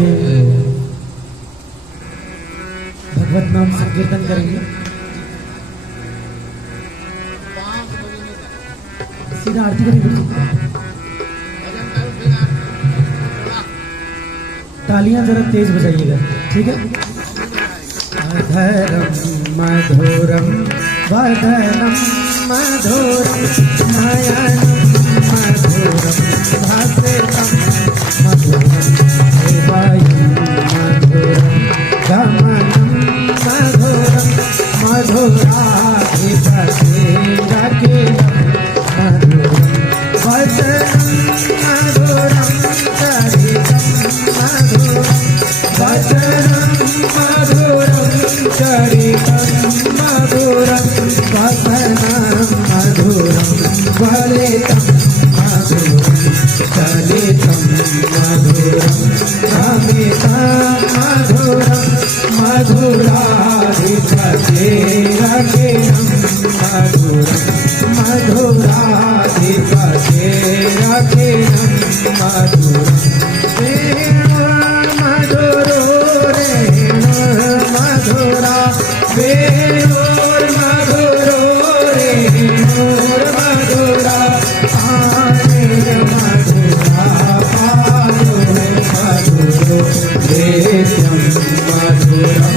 भगवत नाम संकीर्तन करेंगे। सीधा आरती करेंगे। तालियां जरा तेज बजाइएगा, ठीक है। अधरम मधुरम वदनम मधुरम नयनम मधुरम भासितम मधुरम देवायम मधुरम गमनम मधुरम मधुराधिपति रकिलम मधुरम वचनम मधुरम चरितम मधुरम वचनम मधुरम चरितम मधुरम वचनम मधुरम वलितम मधुरम चलितम मधुरम अमितम मधुरम मधुराधिपति रकिलम मधुरम मधुराधिपति रकिलम मधुरम मधुरो रेणु मधुरा वेणुर मधुरो रेणु मधुरा आने मधुरा पालो मधुरो देशम मधुरम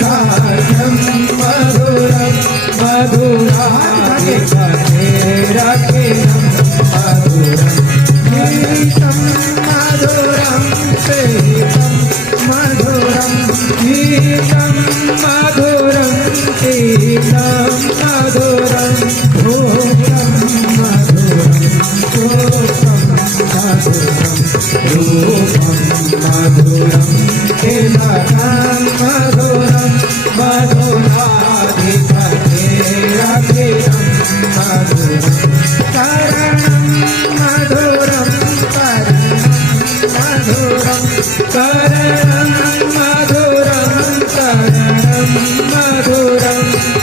साजम मधुरम मधुराधिपति रकिलम मधुरम गीतम मधुरम प्रीतम मधुरम गीतम मधुरम प्रीतम मधुरम भोगम मधुरम शोकम मधुरम रूपम मधुरम तिलकम मधुरम मधुराधिपति रकिलम मधुरम करणम मधुरम मधुरम करणम मधुरम करणम मधुरम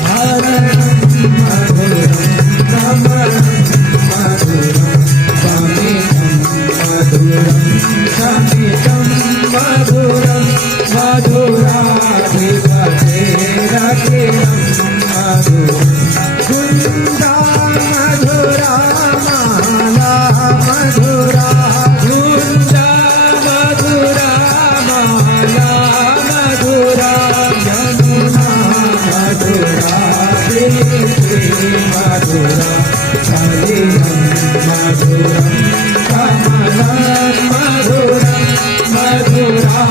हरणम मधुरम दमनम मधुरम समितम मधुरम समितम मधुरम मधुराधिपति रकिलम मधुरम कुंदा मधुरा माला मधुरा कुंदा मधुरा माला मधुरा यमुना मधुरा प्रीति मधुरा कलियम मधुरम कमलम मधुरम मधुरा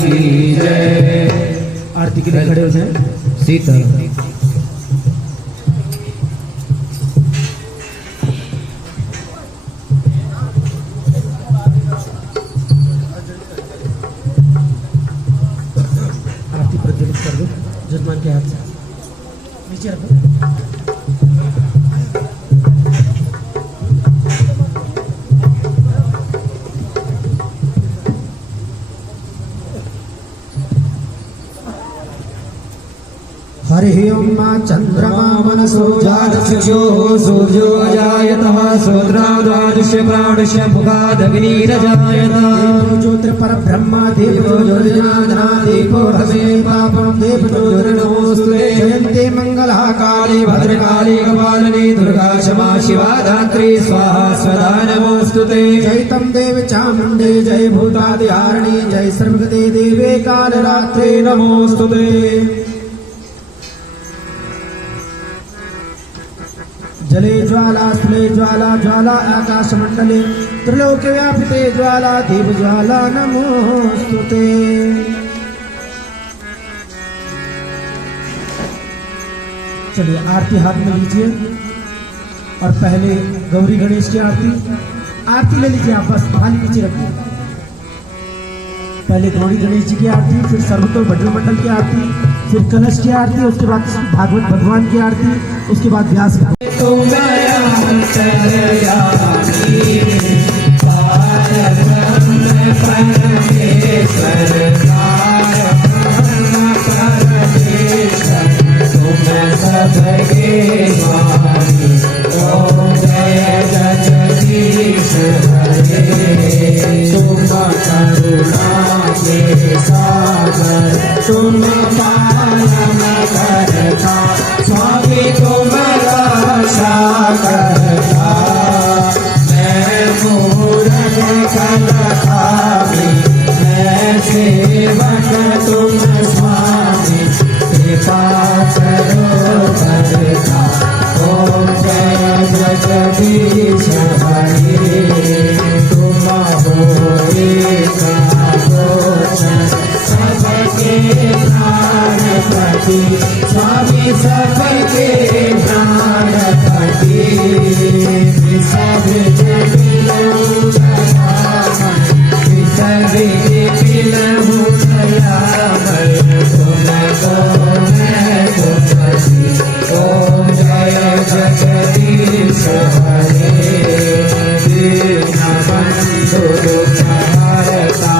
की जय। आरती के लिए खड़े हो जाए। सीता आरती प्रज्वलित कर दो जजमान के हाथ से, नीचे रखो। हरि ओम मां चंद्रमा मनसो जातचक्षो सूर्यो अजायतः श्रोत्राद्वादृश्य प्राणस्य मुखादग्निरजायत ज्योतिर पर ब्रह्मा देवो ज्योतिर्नादना देवो हमे पापम देवो ज्योतिर्नमोस्तुते जयन्ते मंगला काली भद्रकाली कपालिनी दुर्गा क्षमा शिवा धात्री स्वाहा स्वधा नमोस्तुते। जयतम देव चामुंडे जय भूतादिहारिणी जय सर्वगते देवे कालरात्रे नमोस्तुते। जले ज्वाला स्थले ज्वाला ज्वाला आकाश मंडले त्रिलोक व्यापिते ज्वाला देव ज्वाला नमोस्तुते। चलिए आरती हाथ में लीजिए और पहले गौरी गणेश की आरती ले लीजिए। आप बस थाली नीचे रखिए। पहले गौरी गणेश जी की आरती, फिर सर्वतो भजन मंडल की आरती, फिर कलश की आरती, उसके बाद भागवत भगवान की आरती, उसके बाद व्यास की। तुम पालन करता स्वामी तुम रक्षा करता मैं मूरख कलखावी मैं सेवक तुम स्वामी कृपा करो करता। ओम जय जगदीश हरे तुम हो सबके प्राणपति स्वामी सबके प्राणपति ओम जय जगदीश हरे दीनबंधु दुःखहर्ता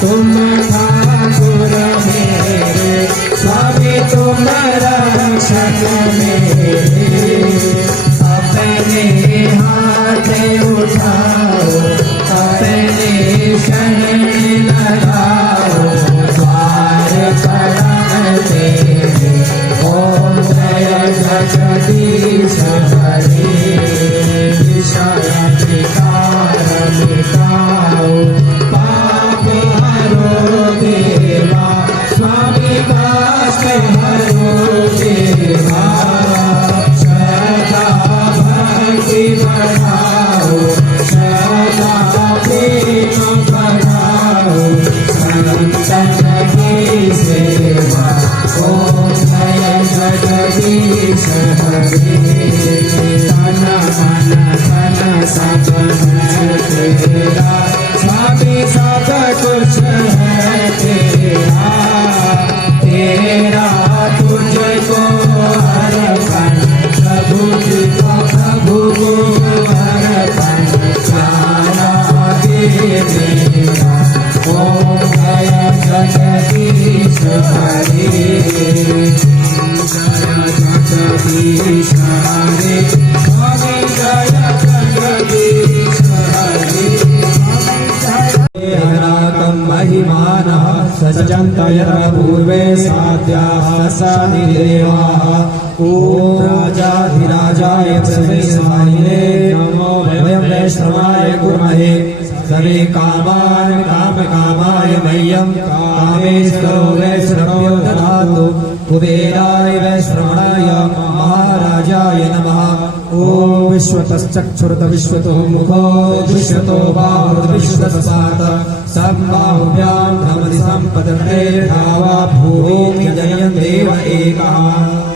तुम ठाकुर मेरे स्वामी तुम रक्षक मेरे अपने हाथ उठाओ अपने शरण लगाओ द्वार परम तेरे। ओम जय जगदीश हरे विषय विकार मिटाओ पाप हरो देवा स्वामी कष्ट हरो देवा सदा भक्ति बढ़ाओ सदा प्रेम बढ़ाओ संतन की सेवा। ओम जय जगदीश हरे तन मन धन सब तेरा स्वामी सब कुछ है तेरा तेरा तुझको अर्पण प्रभु को प्रभु को अर्पण जाना दे मेरा। ओम जय जगदीश हरे जय जगदीश हरे स्वामी जय जगदीश हरे। महिमानः सजन्त यत्र पूर्वे साध्याः सदिदेवाः। ॐ राजाधिराजाय सर्वेश्वराय नमो वयं वैष्णवाय कुर्महे सर्वे कामान् कामकामाय मह्यं कामेश्वरो वैष्णवो ददातु कुबेराय वैष्णवाय महाराजाय नमः। ॐ विश्वतश्चक्षुर्त विश्वतो मुखो विश्वतो बाहुर्विश्वतस्मात् सम्बाहुभ्यां भ्रमति सम्पदन्ते धावा भूमि जयन् देव एकः